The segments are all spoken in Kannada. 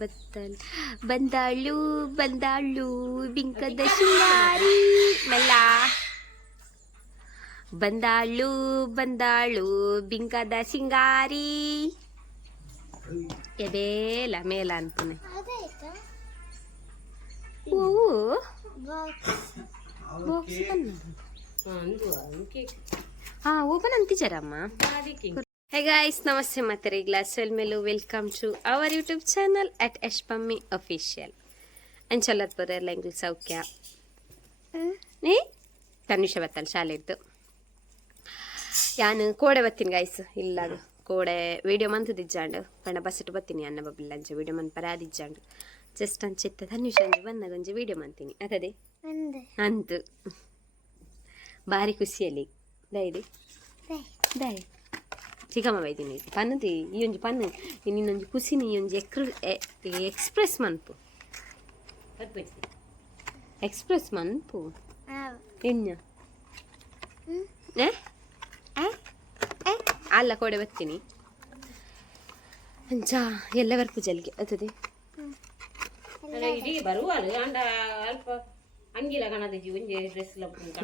ಬತ್ತಲ್ ಬಂದಾಳು ಬಂದಾಳು ಬಿಂಕದ ಶಿಂಗಾರಿ ಮಲ್ಲ ಬಂದಾಳು ಬಂದಾಳು ಬಿಂಕದ ಶಿಂಗಾರಿ ಎಬೇಲ ಮೇಲ ಅಂತಾನೆ ಓಪನ್ ಅಂತಿಚಾರಮ್ಮ. ಹೇ ಗಾಯ್ಸ್, ನಮಸ್ತೆ ಮತ್ತೆ ಗ್ಲಾಸ್ ಮೇಲೂ welcome to our YouTube channel at ಯಶ್ಪಮ್ಮಿ ಅಫಿಷಿಯಲ್. ಅಂಚಲ್ಲತ್ ಬರೆಯಲ್ಲ ಇಂಗ್ಲಿಷ್ ಸೌಖ್ಯ ನೀ ತನುಷ ಬತ್ತಲ್ಲ ಶಾಲೆ ಇದ್ದು ಯಾನು ಕೋಡೆ ಬತ್ತೀನಿ ಗಾಯ್ಸ್. ಇಲ್ಲ ಕೋಡೆ ವಿಡಿಯೋ ಮಂತದಿಜ್ಜಾಂಡು ಪಣ ಬಸ್ಸಟ್ಟು ಬತ್ತೀನಿ ಅನ್ನ ಬಬ್ಬಿಲ್ಲ ಅಂಚೆ ವಿಡಿಯೋ ಮನ್ ಪರ ಆದಿಜ್ಜಾಂಡು ಜಸ್ಟ್ ಅಂಚೆತ್ತ ತನುಷ ಅಂಜಿ ಬಂದಾಗ ಒಂಜಿ ವಿಡಿಯೋ ಮಂತೀನಿ ಅದೇ ಅಂತು ಭಾರಿ ಖುಷಿಯಲ್ಲಿ ದೈದಿ ದೈ ಚಿಕ್ಕಮ್ಮ ಬೈತೀನಿ ಪನ್ನದಿ ಈ ಒಂಜಿ ಪನ್ನು ಇನ್ನೊಂಜಿ ಖುಷಿನಿ ಈ ಒಂಜಿ ಎಕ್ಸ್ಪ್ರೆಸ್ ಮನ್ಪು ಎಕ್ಸ್ಪ್ರೆಸ್ ಮನ್ಪು ಎಣ್ಣ ಅಲ್ಲ ಕೋಡೆ ಬತ್ತೀನಿ ಅಂಚ ಎಲ್ಲವರ್ ಪೂಜಲ್ಗೆ ಅದೇ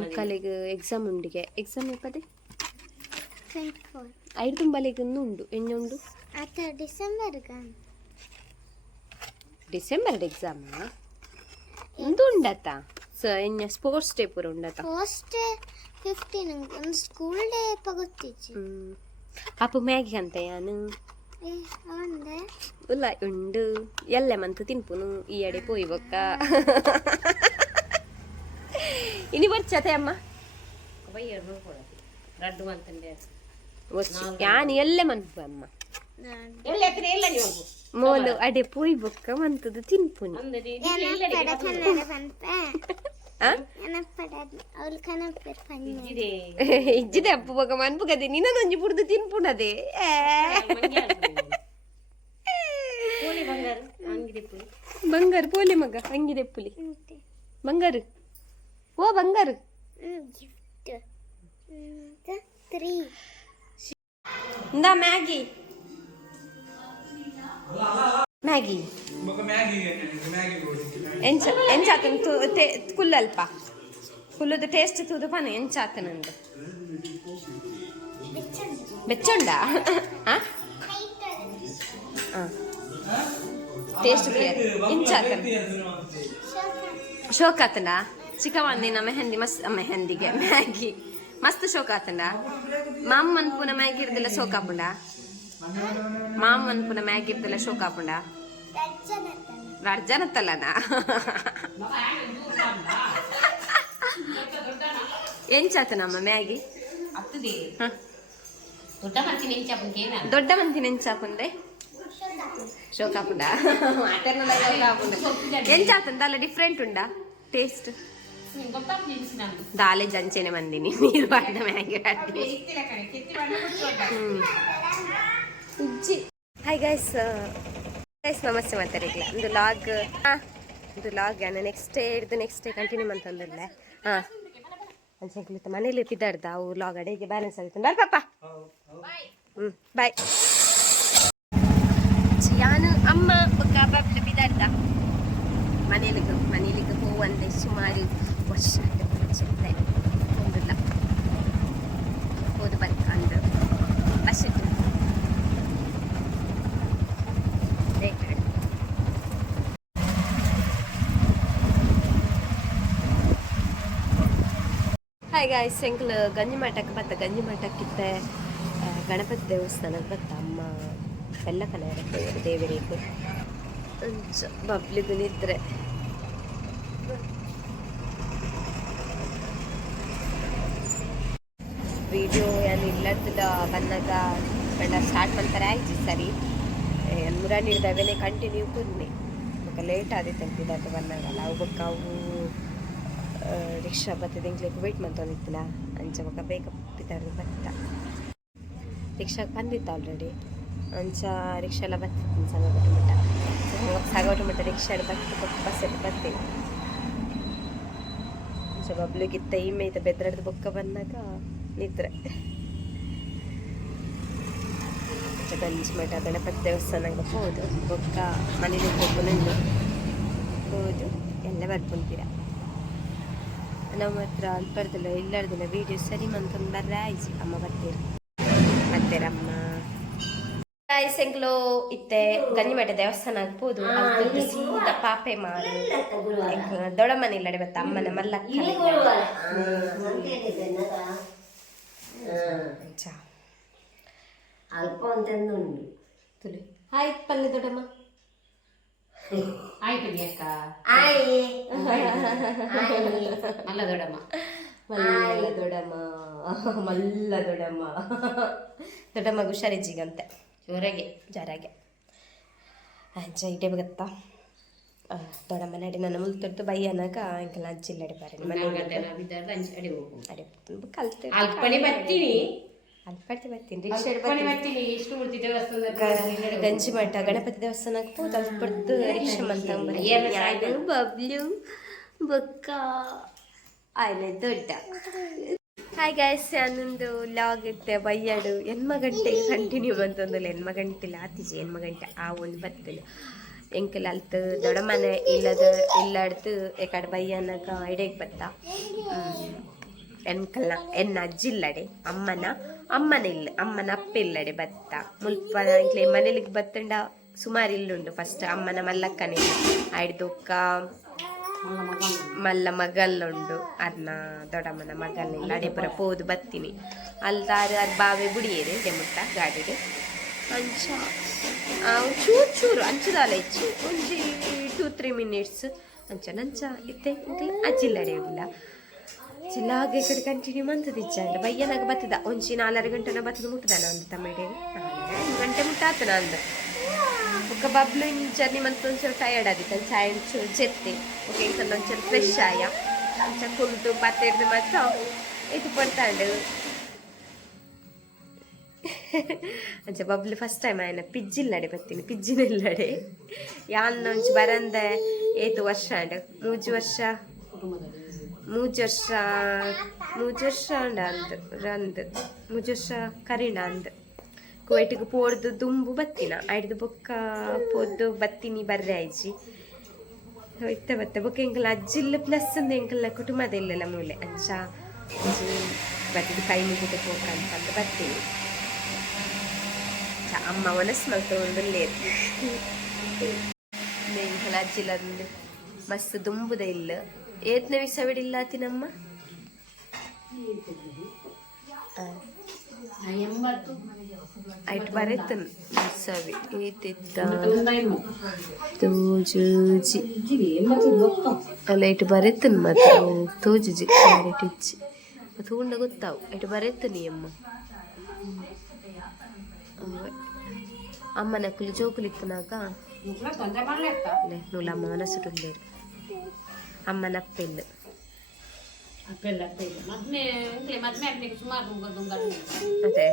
ಮಕ್ಕಳಿಗೆ ಎಕ್ಸಾಮ್ ಉಂಡಿಗೆ ಎಕ್ಸಾಮ್ ಇಪ್ಪದೆ 5 ತುಂಬಲಿಗೆ ಉಂಡು ಎಣ್ಣುಂಡು ಡಿಸೆಂಬರ್ ಎಕ್ಸಾಮ್ ಒಂದು ಉಂಡತ್ತ ಎನ್ನ ಸ್ಪೋರ್ಟ್ಸ್ ಡೇ ಪೂರ ಉಂಡತ್ತ ಸ್ಕೂಲ್ ಡೇ ಪಗೊತ್ತಿಜ್ಜಿ ಅಪ್ಪ ಮ್ಯಾಗಿ ಅಂತ ಯಾನು ಉಲ್ಲ ಉಂಡು ಎಲ್ಲ ಮಂತ್ ತಿನ್ಪುನು ಈ ಅಡೆ ಪೋಯಿ ಬೊಕ್ಕ ಇನಿ ಬರ್ಚತೆ ಅಮ್ಮ ಯಾನು ಎಲ್ಲೆ ಮನ್ಪು ಅಮ್ಮ ಮೋಲು ಅಡೆ ಪೋಯಿ ಬೊಕ್ಕ ಮಂತದು ತಿನ್ಪುನು ಇಜ್ಜಿದೆ ಅಪ್ಪು ಬೊಕ್ಕ ಮನ್ಪುಗದೆ ನಿನ್ನದೊಂಜಿ ಬುಡ್ದು ತಿನ್ಪುನದೆ ಬಂಗಾರು ಪೋಲೆ ಮಗ ಹಂಗಿದೆ ಪುಲಿ ಬಂಗಾರು ಓ ಬಂಗಾರು ಇಂದ ಮ್ಯಾಗಿ ಮ್ಯಾಗಿ ಎಂಚಾತನ ಕುಲ್ಲಲ್ಪ ಕುಲ್ಲದ ಟೇಸ್ಟ್ ತೂದು ಪನ ಎಂಚಾತನಂದು ಬೆಚ್ಚೊಂಡ ಟೇಸ್ಟ್ ಎಂಚಾತನ ಶೋಕ್ ಆತಂಡ ಚಿಕ್ಕವಂದಿನ ಮೆಹಂದಿ ಮಸ್ತ್ ಮೆಹಂದಿಗೆ ಮ್ಯಾಗಿ ಮಸ್ತ್ ಶೋಕ್ ಆತಂಡ ಮಾಮನ್ ಪುನ ಮ್ಯಾಗಿ ಇರ್ದಿಲ್ಲ ಶೋಕ್ ಆಪುಂಡ ಮಾಮನ್ ಪುನ ಮ್ಯಾಗಿ ಇರ್ದಿಲ್ಲ ಶೋಕ್ ಆಪುಂಡ ರಡ್ಜನತ್ತಲ್ಲನಾ ಎಂಚಾತನಮ್ಮ ಮ್ಯಾಗಿ ದೊಡ್ಡ ಮಂತಿ ನೆಂಚಾಪುಂದೆ ಶೋಕಾಪುಂಡ ಎಂಚಾತಂದ ಅಲ್ಲ ಡಿಫ್ರೆಂಟ್ ಉಂಡಾ ಟೇಸ್ಟ್ ದಾಲೆ ಜಂಚೆನೆ ಮಂದಿನಿ ನೀರು ಬಾಡ್ದ ಮ್ಯಾಗಿ ಹಾಯ್ ಗೈಸ್ ನಮಸ್ತೆ ಮಾತಾಡಿಲ್ಲ ಒಂದು ಲಾಗ್ ನಾನು ನೆಕ್ಸ್ಟ್ ಡೇ ಕಂಟಿನ್ಯೂ ಅಂತಂದಿರಲ್ಲ ಅನ್ಸಕ್ಲಿತ್ತು ಮನೇಲಿ ಪಿದ್ದಾಡ್ದ ಅವು ಲಾಗ್ ಅಡಿಗೆ ಬ್ಯಾಲೆನ್ಸ್ ಆಗುತ್ತೆ ಬಾಯ್ ಪಾಪ ಬಾಯ್ ಯಾನು ಅಮ್ಮ ಬೊಕ್ಕ ಬಬ್ಲು ಪಿದ್ದಾಡ್ದ ಮನೇಲಿಗೆ ಹೋಗುವಂತೆ ಸುಮಾರು ವರ್ಷ ಮುಂಚೆ ಒಂದಿಲ್ಲ ಹೋದು ಬಂದು ಬಸ್ ಹಾಯ್ ಗಾಯ್ಸ್ ಎಂಕ್ಲು ಗಂಜಿ ಮಠಕ್ಕೆ ಬತ್ತ ಗಂಜಿ ಮಠಕ್ಕಿತ್ತೆ ಗಣಪತಿ ದೇವಸ್ಥಾನಕ್ಕೆ ಬತ್ತ ಅಮ್ಮ ಎಲ್ಲ ಕನ್ನಡ ದೇವರಿಗೆ ಬಬ್ಲಿಗೂ ನಿದ್ರೆ ವಿಡಿಯೋ ಏನು ಇಲ್ಲದ ಬಂದಾಗ ಬೇಡ ಸ್ಟಾರ್ಟ್ ಮಾಡ್ತಾರೆ ಆಯ್ತು ಸರಿ ಮುರಾನಿ ಹಿಡ್ದವೇನೆ ಕಂಟಿನ್ಯೂ ಕುನ್ನಿ ಬೊಕ್ಕ ಲೇಟ್ ಆದಿತ್ತು ಅಂತಿದ್ದು ಬಂದಾಗಲ್ಲ ಅವು ಬೊಕ್ಕ ಅವು ರಿಕ್ಷಾ ಬರ್ತದೆ ಇಂಗ್ಲಿಗೆ ವೇಟ್ ಮಾಡ್ತೊಂದಿತ್ತಿಲ್ಲ ಅಂಚ ಬೊಕ್ಕ ಬೇಗ ಬಿದ್ದಾಡ್ದು ಬತ್ತ ರಿಕ್ಷಾಗೆ ಬಂದಿತ್ತು ಆಲ್ರೆಡಿ ಅಂಚ ರಿಕ್ಷಾ ಎಲ್ಲ ಬರ್ತಿತ್ತು ಸಾಗೋಟು ಮಟ್ಟ ರಿಕ್ಷಾ ಬಸ್ಸಲ್ಲಿ ಬರ್ತೀನಿ ಅಂಚ ಬಬ್ಲಿಗಿತ್ತ ಇಮೇಯ್ತ ಬೆದ್ರಡ್ದು ಬೊಕ್ಕ ಬಂದಾಗ ನಿದ್ರೆ ಫಸ್ಟ್ ಗಂಜಿ ಮಠ ಗಣಪತಿ ದೇವಸ್ಥಾನಕ್ಕೆ ಹೋದು ಬೊಕ್ಕ ಮನೇಲಿ ಹೋಗ್ಕೊಂಡು ಹೋದು ಎಲ್ಲ ಬರ್ಕೊಂತೀರ ನಮ್ಮ ಹತ್ರ ಅಲ್ಪರ್ದಿಲ್ಲ ಇಲ್ಲಾರ್ದಿಲ್ಲ ವೀಡಿಯೋ ಸರಿ ಮಂತಂದು ಬರ್ರೆ ಆಯ್ತು ಅಮ್ಮ ಬರ್ತೀರಮ್ಮ ಸೆಂಕ್ಲು ಇತ್ತೆ ಗಂಜಿಮಠ ದೇವಸ್ಥಾನ ಆಗ್ಬೋದು ಅದು ಸೀದಾ ಪಾಪೆ ಮಾಡು ದೊಡ್ಡಮ್ಮನ ಇಲ್ಲಡೆ ಬತ್ತ ಅಮ್ಮನ ಮಲ್ಲಕ್ಕ ಅಲ್ಪ ಅಂತಂದು ಉಂಟು ತುಳಿ ಆಯ್ತು ಪಲ್ಲೆ ದೊಡ್ಡಮ್ಮ ಆಯ್ತು ಅಕ್ಕ ಮಲ್ಲ ದೊಡ್ಡಮ್ಮ ಮಲ್ಲ ದೊಡ್ಡಮ್ಮ ಮಲ್ಲ ದೊಡ್ಡಮ್ಮ ದೊಡ್ಡಮ್ಮ ಹುಷಾರಿಜ್ಜಿಗಂತೆ ಜೋರಾಗೆ ಅಜ್ಜ ಇಡೆ ಬಗತ್ತಾ ದೊಡ್ಡಮ್ಮ ನಡಿ ನನ್ನ ಮುಲ್ ತೊಟ್ಟು ಬೈಯನಾಗ ಇಂಕಲ್ಲ ಅಜ್ಜಿಲ್ಲಡೆ ಬಾರಿ ಕಲ್ತೆ ಅಲ್ಪಡ್ತಿ ಬರ್ತೀನಿ ಗಂಜಿ ಮಠ ಗಣಪತಿ ದೇವಸ್ಥಾನಕ್ಕೆ ಹೋದ್ ಅಲ್ಪಡ್ದು ರಿಕ್ಷಾ ಮಂತ ಬಬ್ಲು ಬೊಕ್ಕ ಆಯ್ನ ದೊಡ್ಡ ಹಾಯ್ ಗೈಸ್ ನಾನೊಂದು ಲಾಗ್ ಇತ್ತೆ ಬಯ್ಯಾಡು ಎನ್ಮ ಗಂಟೆಗೆ ಕಂಟಿನ್ಯೂ ಬಂತಂದಿಲ್ಲ ಎನ್ಮ ಗಂಟೆಲ್ಲ ಆತಿಜಿ ಎನ್ಮ ಗಂಟೆ ಆ ಒಂದು ಬತ್ತಲು ಎಂಕಲ್ ಅಲ್ತು ದೊಡ್ಡಮ್ಮನೆ ಇಲ್ಲಾಡ್ತು ಏಕಡೆ ಬಯ್ಯನಾಗ ಇಡೆಗೆ ಬತ್ತ ಎನ್ಕಲ್ನ ಎನ್ನ ಅಜ್ಜಿಲ್ಲಡೆ ಅಮ್ಮನ ಅಪ್ಪ ಇಲ್ಲಡೆ ಬತ್ತ ಮುಲ್ಪ ಇಟ್ಲೆ ಮನೇಲಿಗೆ ಬತ್ತಂಡ ಸುಮಾರು ಇಲ್ಲುಂಡು ಫಸ್ಟ್ ಅಮ್ಮನ ಮಲ್ಲಕ್ಕನೆ ಆಯ್ದೊಕ್ಕ ಮಲ್ಲ ಮಗಲ್ಲುಂಡು ಅದನ್ನ ದೊಡ್ಡಮ್ಮನ ಮಗಲ್ನಿಲ್ಲ ಅಡೆಪುರ ಪೋದು ಬತ್ತೀನಿ ಅಲ್ದಾರು ಅದು ಬಾವೆ ಬುಡಿಯೇರಿ ಮುಟ್ಟ ಗಾಡಿಗೆ ಅಂಚ ಚೂರು ಅಂಚದಾಲ ಹೆಚ್ಚು ಒಂಜಿ 2-3 ಮಿನಿಟ್ಸ್ ನಂಚ ಇತ್ತೆ ಅಜ್ಜಿಲ್ಲಡೆ ಇಲ್ಲ ಚಿಲ್ಲಾಗ ಈ ಕಡೆ ಕಂಟಿನ್ಯೂ ಮಂತದ ಇಚ್ಚಾಂಡ ಬಯ್ಯನಾಗ ಬತ್ತದ ಒಂಜಿ 4 ಗಂಟೆನ ಬತ್ತದ ಮುಟ್ಟದಾನ ಒಂದು ತಮ್ಮೆಡೆಗೆ 5 ಗಂಟೆ ಮುಟ್ಟಾತನ ಅಂದ ఒక బబ్లు జర్నీ మనకు కొంచెం టైర్డ్ అది చాయ్ చెప్తే ఓకే ఇంకా కొంచెం ఫ్రెష్ ఆయ కొంచెం కుంటూ పత్తేది మాత్రం ఇది పడతాడు అంటే బబ్లు ఫస్ట్ టైಮ್ ఆయన ಪಿಜ್ಜಿಲ್ಲಡೆ ಬರ್ತೀನಿ ಪಿಜ್ಜಿನಿಲ್ಲಡೆ ಯಾನ್ నుంచి ಬರಂದೆ ಏತು ವರ್ಷ ಅಂಡ್ ಮೂಜು ವರ್ಷ ಕರೀಣ ಅಂದ್ ಕುವೈಟಿಗೆ ಪೋಡ್ದು ದುಂಬು ಬತ್ತಿನ ಆಯ್ದು ಬೊಕ್ಕ ಪೋದ್ದು ಬತ್ತೀನಿ ಬರ್ರೆ ಆಯ್ಜಿ ಬತ್ತೆ ಬೊಕ್ಕ ಎಂಕಲ್ಲ ಅಜ್ಜಿಲ್ಲ ಪ್ಲಸ್ ಅಂದು ಎಂಕಲ್ಲ ಕುಟುಂಬದ ಇಲ್ಲೆಲ್ಲ ಮೂಲೆ ಅಂಚ ಬತ್ತಿದ್ದು ಕೈ ಮುಗಿದು ಹೋಗಂತ ಬರ್ತೀನಿ ಅಮ್ಮ ಮನಸ್ಸು ಮಲ್ತೊಂದು ಲೇರು ಎಂಕಲ್ಲ ಅಜ್ಜಿಲ್ಲ ಮಸ್ತ್ ದುಂಬುದ ಇಲ್ಲ ಏತ್ನ ವಿಸವಿಡಿಲ್ಲ ತಿನಮ್ಮ ಐಟ್ ಬರೆತನ್ ಸವಿ ಏತಿತ್ತ ತೋಜುಜಿ ಅಲ್ಲ ಐಟ್ ಬರೆತನ್ ಮತ್ತೆ ತೋಜುಜಿ ಕ್ಯಾರೆಟ್ ಇಚ್ಚಿ ಮತ್ತೆ ಉಂಡ ಗೊತ್ತಾವು ಐಟ್ ಬರೆತನಿ ಅಮ್ಮ ಅಮ್ಮನ ಕುಲಿ ಜೋಕುಲಿಕ್ಕನಾಗ ನೂಲ ಅಮ್ಮ ಮನಸ್ಸುಡುಳ್ಳೇರು ಅಮ್ಮನ ಅಪ್ಪೆಲ್ಲ ಅದೇ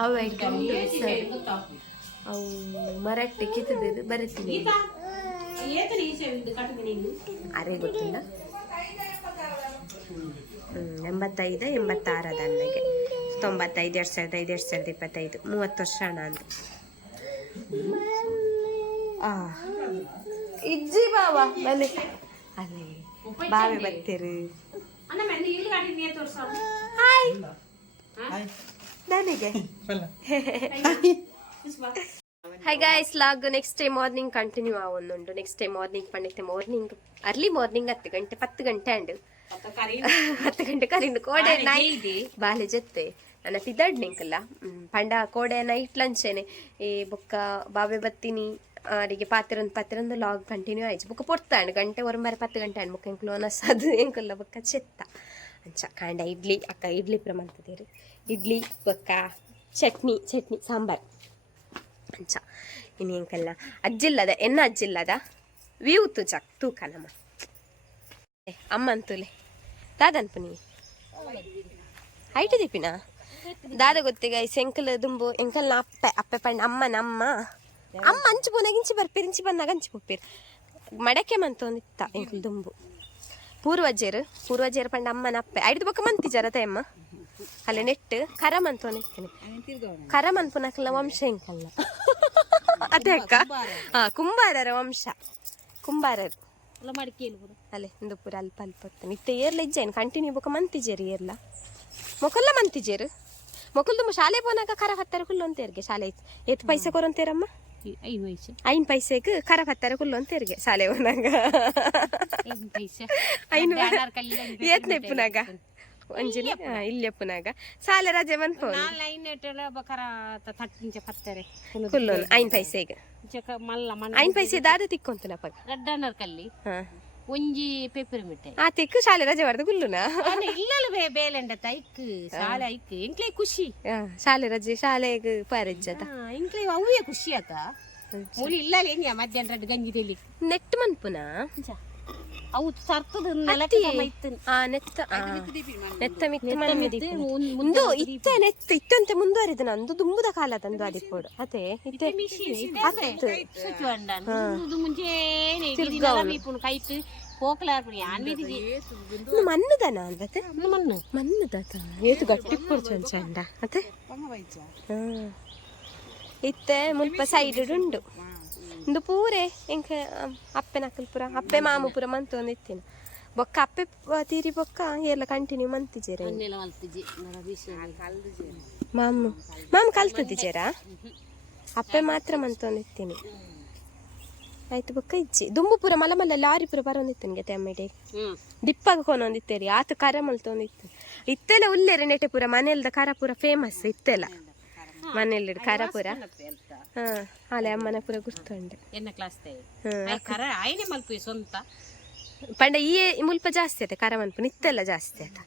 ಅವು ಇಟ್ಕೊಂಡು ಅವು ಮರಾಠಿ ಕಿತ್ತದ ಬರೀತೀನಿ ಅರೇ ಗೊತ್ತಿಲ್ಲ 85 86 ಅದ ಅನ್ನಗೆ 95 2005 2025 30 ವರ್ಷ ಅಣ್ಣ ಅಂದ ಇಜ್ಜಿ ಬಾವಾ ಬಲೆ ಅಲ್ಲೇ ಬಾವೆ ಬರ್ತೀರಿ ಹಾಯ್ ನನಗೆ hi guys vlog next day morning continue ಆವೊಂದುಂಡು ನೆಕ್ಸ್ಟ್ ಡೇ ಮಾರ್ನಿಂಗ್ ಪಂಡಿತ್ತೆ ಮಾರ್ನಿಂಗ್ ಅರ್ಲಿ ಮಾರ್ನಿಂಗ್ 10 ಗಂಟೆ ಅಂಡು 10 ಗಂಟೆ ಕರಿಂದು ಕೋಡೆ ಬಾಲೆ ಜೊತೆ ನನ್ನ ಪಿದಡ್ ನಿಂಕಲ್ಲ ಪಂಡ ಕೋಡೆ ನೈಟ್ ಲಂಚೇನೆ ಈ ಬೊಕ್ಕ ಬಾಬೆ ಬತ್ತೀನಿ ಅವರಿಗೆ ಪಾತಿರಂದು ಲಾಗ್ ಕಂಟಿನ್ಯೂ ಆಯ್ತು ಬೊಕ್ಕ ಪೊಡ್ತಾಂಡು ಗಂಟೆ 10 ಗಂಟೆ ಅಂಡ್ ಬೊಕ್ಕ ಎಂಕ್ಲು ಅನಸದು ಎಂಕಲ್ಲ ಬೊಕ್ಕ ಚೆತ್ತ ಅಂಚ ಕಾಂಡ ಇಡ್ಲಿ ಅಕ್ಕ ಇಡ್ಲಿ ಪ್ರಮಾಣತೀರಿ ಇಡ್ಲಿ ಬೊಕ್ಕ ಚಟ್ನಿ ಸಾಂಬಾರ್ ಅಂಚ ಇನ್ನು ಎಂಕಲ್ಲ ಅಜ್ಜಿಲ್ಲದ ಅಜ್ಜಿಲ್ಲದ ವ್ಯೂ ತೂಕ ನಮ್ಮ ಅಮ್ಮ ಅಂತೂಲೆ ದಾದನ್ಪುನಿ ಹೈಟ್ ದೀಪಿನ ದಾದ ಗೊತ್ತಿಗ ಈ ಸೆಂಕಲ್ ದುಂಬು ಎಂಕಲ್ನ ಅಪ್ಪೆ ಪಂಡ ಅಮ್ಮ ಅಂಚು ಪೋನಾಗ ಇಂಚಿ ಬರ್ಪೀರಿ ಇಂಚಿ ಬಂದಾಗ ಅಂಚಿ ಪೊಪ್ಪೀರಿ ಮಡಕೆ ಮಂತ ಒಂದಿತ್ತ ಎಂಕಲ್ ದುಂಬು ಪೂರ್ವಜೇರು ಪಂಡ ಅಮ್ಮನ ಅಪ್ಪೆ ಐದು ಬೊಕ್ಕ ಮಂತಿಜಾರ ತಮ್ಮ ಅಲ್ಲೇ ನೆಟ್ಟು ಕರಮ್ ಅಂತ ಅನಿಸ್ತೀನಿ ಕರಮ್ ಅನ್ಪುನಕಲ್ಲ ವಂಶ ಇಂಕಲ್ಲ ಅದೇ ಅಕ್ಕ ಕುಂಬಾರರ ವಂಶ ಕುಂಬಾರರು ಅಲ್ಲೇ ಒಂದು ಪೂರ ಅಲ್ಪ ಅಲ್ಪ ಹೊತ್ತೇನೆ ಇತ್ತೆ ಏರ್ಲ ಇಜ್ಜೇನು ಕಂಟಿನ್ಯೂ ಬೊಕ್ಕ ಮಂತಿಜೇರಿ ಏರ್ಲ ಮೊಕಲ್ಲ ಮಂತಿಜೇರು ಮೊಕಲ್ ತುಂಬ ಶಾಲೆ ಪೋನಾಗ ಕರ ಹತ್ತರ ಕುಲ್ಲು ಅಂತೇರ್ಗೆ ಶಾಲೆ ಎತ್ತು ಪೈಸೆ ಕೊರಂತೇರಮ್ಮ 5 ಪೈಸೆಗೆ ಕರ ಹತ್ತರ ಕುಲ್ಲು ಅಂತೇರ್ಗೆ ಶಾಲೆ ಪೋನಾಗ 5 ಏತ್ನೆ ಪುನಾಗ ಅಂಜಲಿ ಇಲ್ಲೇ ಪುನಾಗ ಶಾಲೆ ರಜೆ ಬಂತು ಕುಲ್ಲು 5 ಪೈಸೆಗೆ 5 ಪೈಸೆ ದಾದ ತಿಕ್ಕೊಂತನಪ್ಪ ಒಂಜಿ ಪೇಪರ್ ಮಿಟ್ಟೆ ಆ ತಿಕ್ಕು ಶಾಲೆ ರಜೆ ಬರ್ದು ಕುಲ್ಲುನ ಇಲ್ಲಲ್ಲ ಬೇಲೆಂಡತ ಐಕ್ ಶಾಲೆ ಐಕ್ ಇಂಕ್ಲೆ ಖುಷಿ ಶಾಲೆ ರಜೆ ಶಾಲೆಗೆ ಪಾರಜ್ಜದ ಇಂಕ್ಲೆ ಅವೇ ಖುಷಿ ಆತ ಮೂಲಿ ಇಲ್ಲ ಏನಿಯ ಮಧ್ಯಾಹ್ನ ಗಂಜಿ ತೆಲಿ ನೆಟ್ ಮನ್ಪುನ ಅವು ಸರ್ತದ ನೆತ್ತ ಮುಂದು ಇತ್ತೆ ನೆತ್ತ ಇತ್ತಂತೆ ಮುಂದುವರಿದ ನಂದು ದುಂಬುದ ಕಾಲ ತಂದು ಅದಿಪ್ಪೋಡು ಅದೇ ಇತ್ತೆ ಮಣ್ಣುದನ ಅಂದ್ರೆ ಮಣ್ಣುದತ ಏತು ಗಟ್ಟಿ ಪುಡ್ಚಂಡ ಚಂಡ ಅದೇ ಇತ್ತೆ ಮುಲ್ಪ ಸೈಡ್ ಉಂಡು ಒಂದು ಪೂರೆ ಎಂಕ ಅಪ್ಪೆ ನಕಲ್ ಪುರ ಅಪ್ಪೆ ಮಾಮು ಪುರ ಮಂತು ಒಂದಿತ್ತೇನೆ ಬೊಕ್ಕ ಅಪ್ಪೆ ತೀರಿ ಬೊಕ್ಕ ಎಲ್ಲ ಕಂಟಿನ್ಯೂ ಮಂತಿಜೇರ ಮಾಮು ಕಲ್ತದಿಜೇರ ಅಪ್ಪೆ ಮಾತ್ರ ಮಂತು ಒಂದಿತ್ತೇನೆ ಆಯ್ತು ಬೊಕ್ಕ ಇಜ್ಜಿ ದುಂಬು ಪುರ ಮಲ ಮಲ್ಲ ಲಾರಿ ಪುರ ಬರೋಂದಿತ್ತೇನೆ ಗೆ ತೆಮ್ಮೆಡೆ ದಿಪ್ಪಾಗ ಕೊನೊಂದಿತ್ತೇರಿ ಆತ ಕರ ಮಲ್ತೊಂದಿತ್ತು ಇತ್ತೆಲ್ಲ ಉಲ್ಲೇರಿ ನೆಟೆ ಪುರ ಮನೆಯಲ್ದ ಕರ ಪುರ ಫೇಮಸ್ ಇತ್ತೆಲ್ಲ ಮನೆಯಲ್ಲಿ ಕರ ಪುರ ಹಾಲೆ ಅಮ್ಮನ ಪುರ ಗುರ್ತುಂಡೆ ಸ್ವಂತ ಪಂಡ ಈ ಮುಲ್ಪ ಜಾಸ್ತಿ ಆಯ್ತು ಕರ ಮನ್ಪು ನಿತ್ತೆಲ್ಲ ಜಾಸ್ತಿ ಆಯ್ತ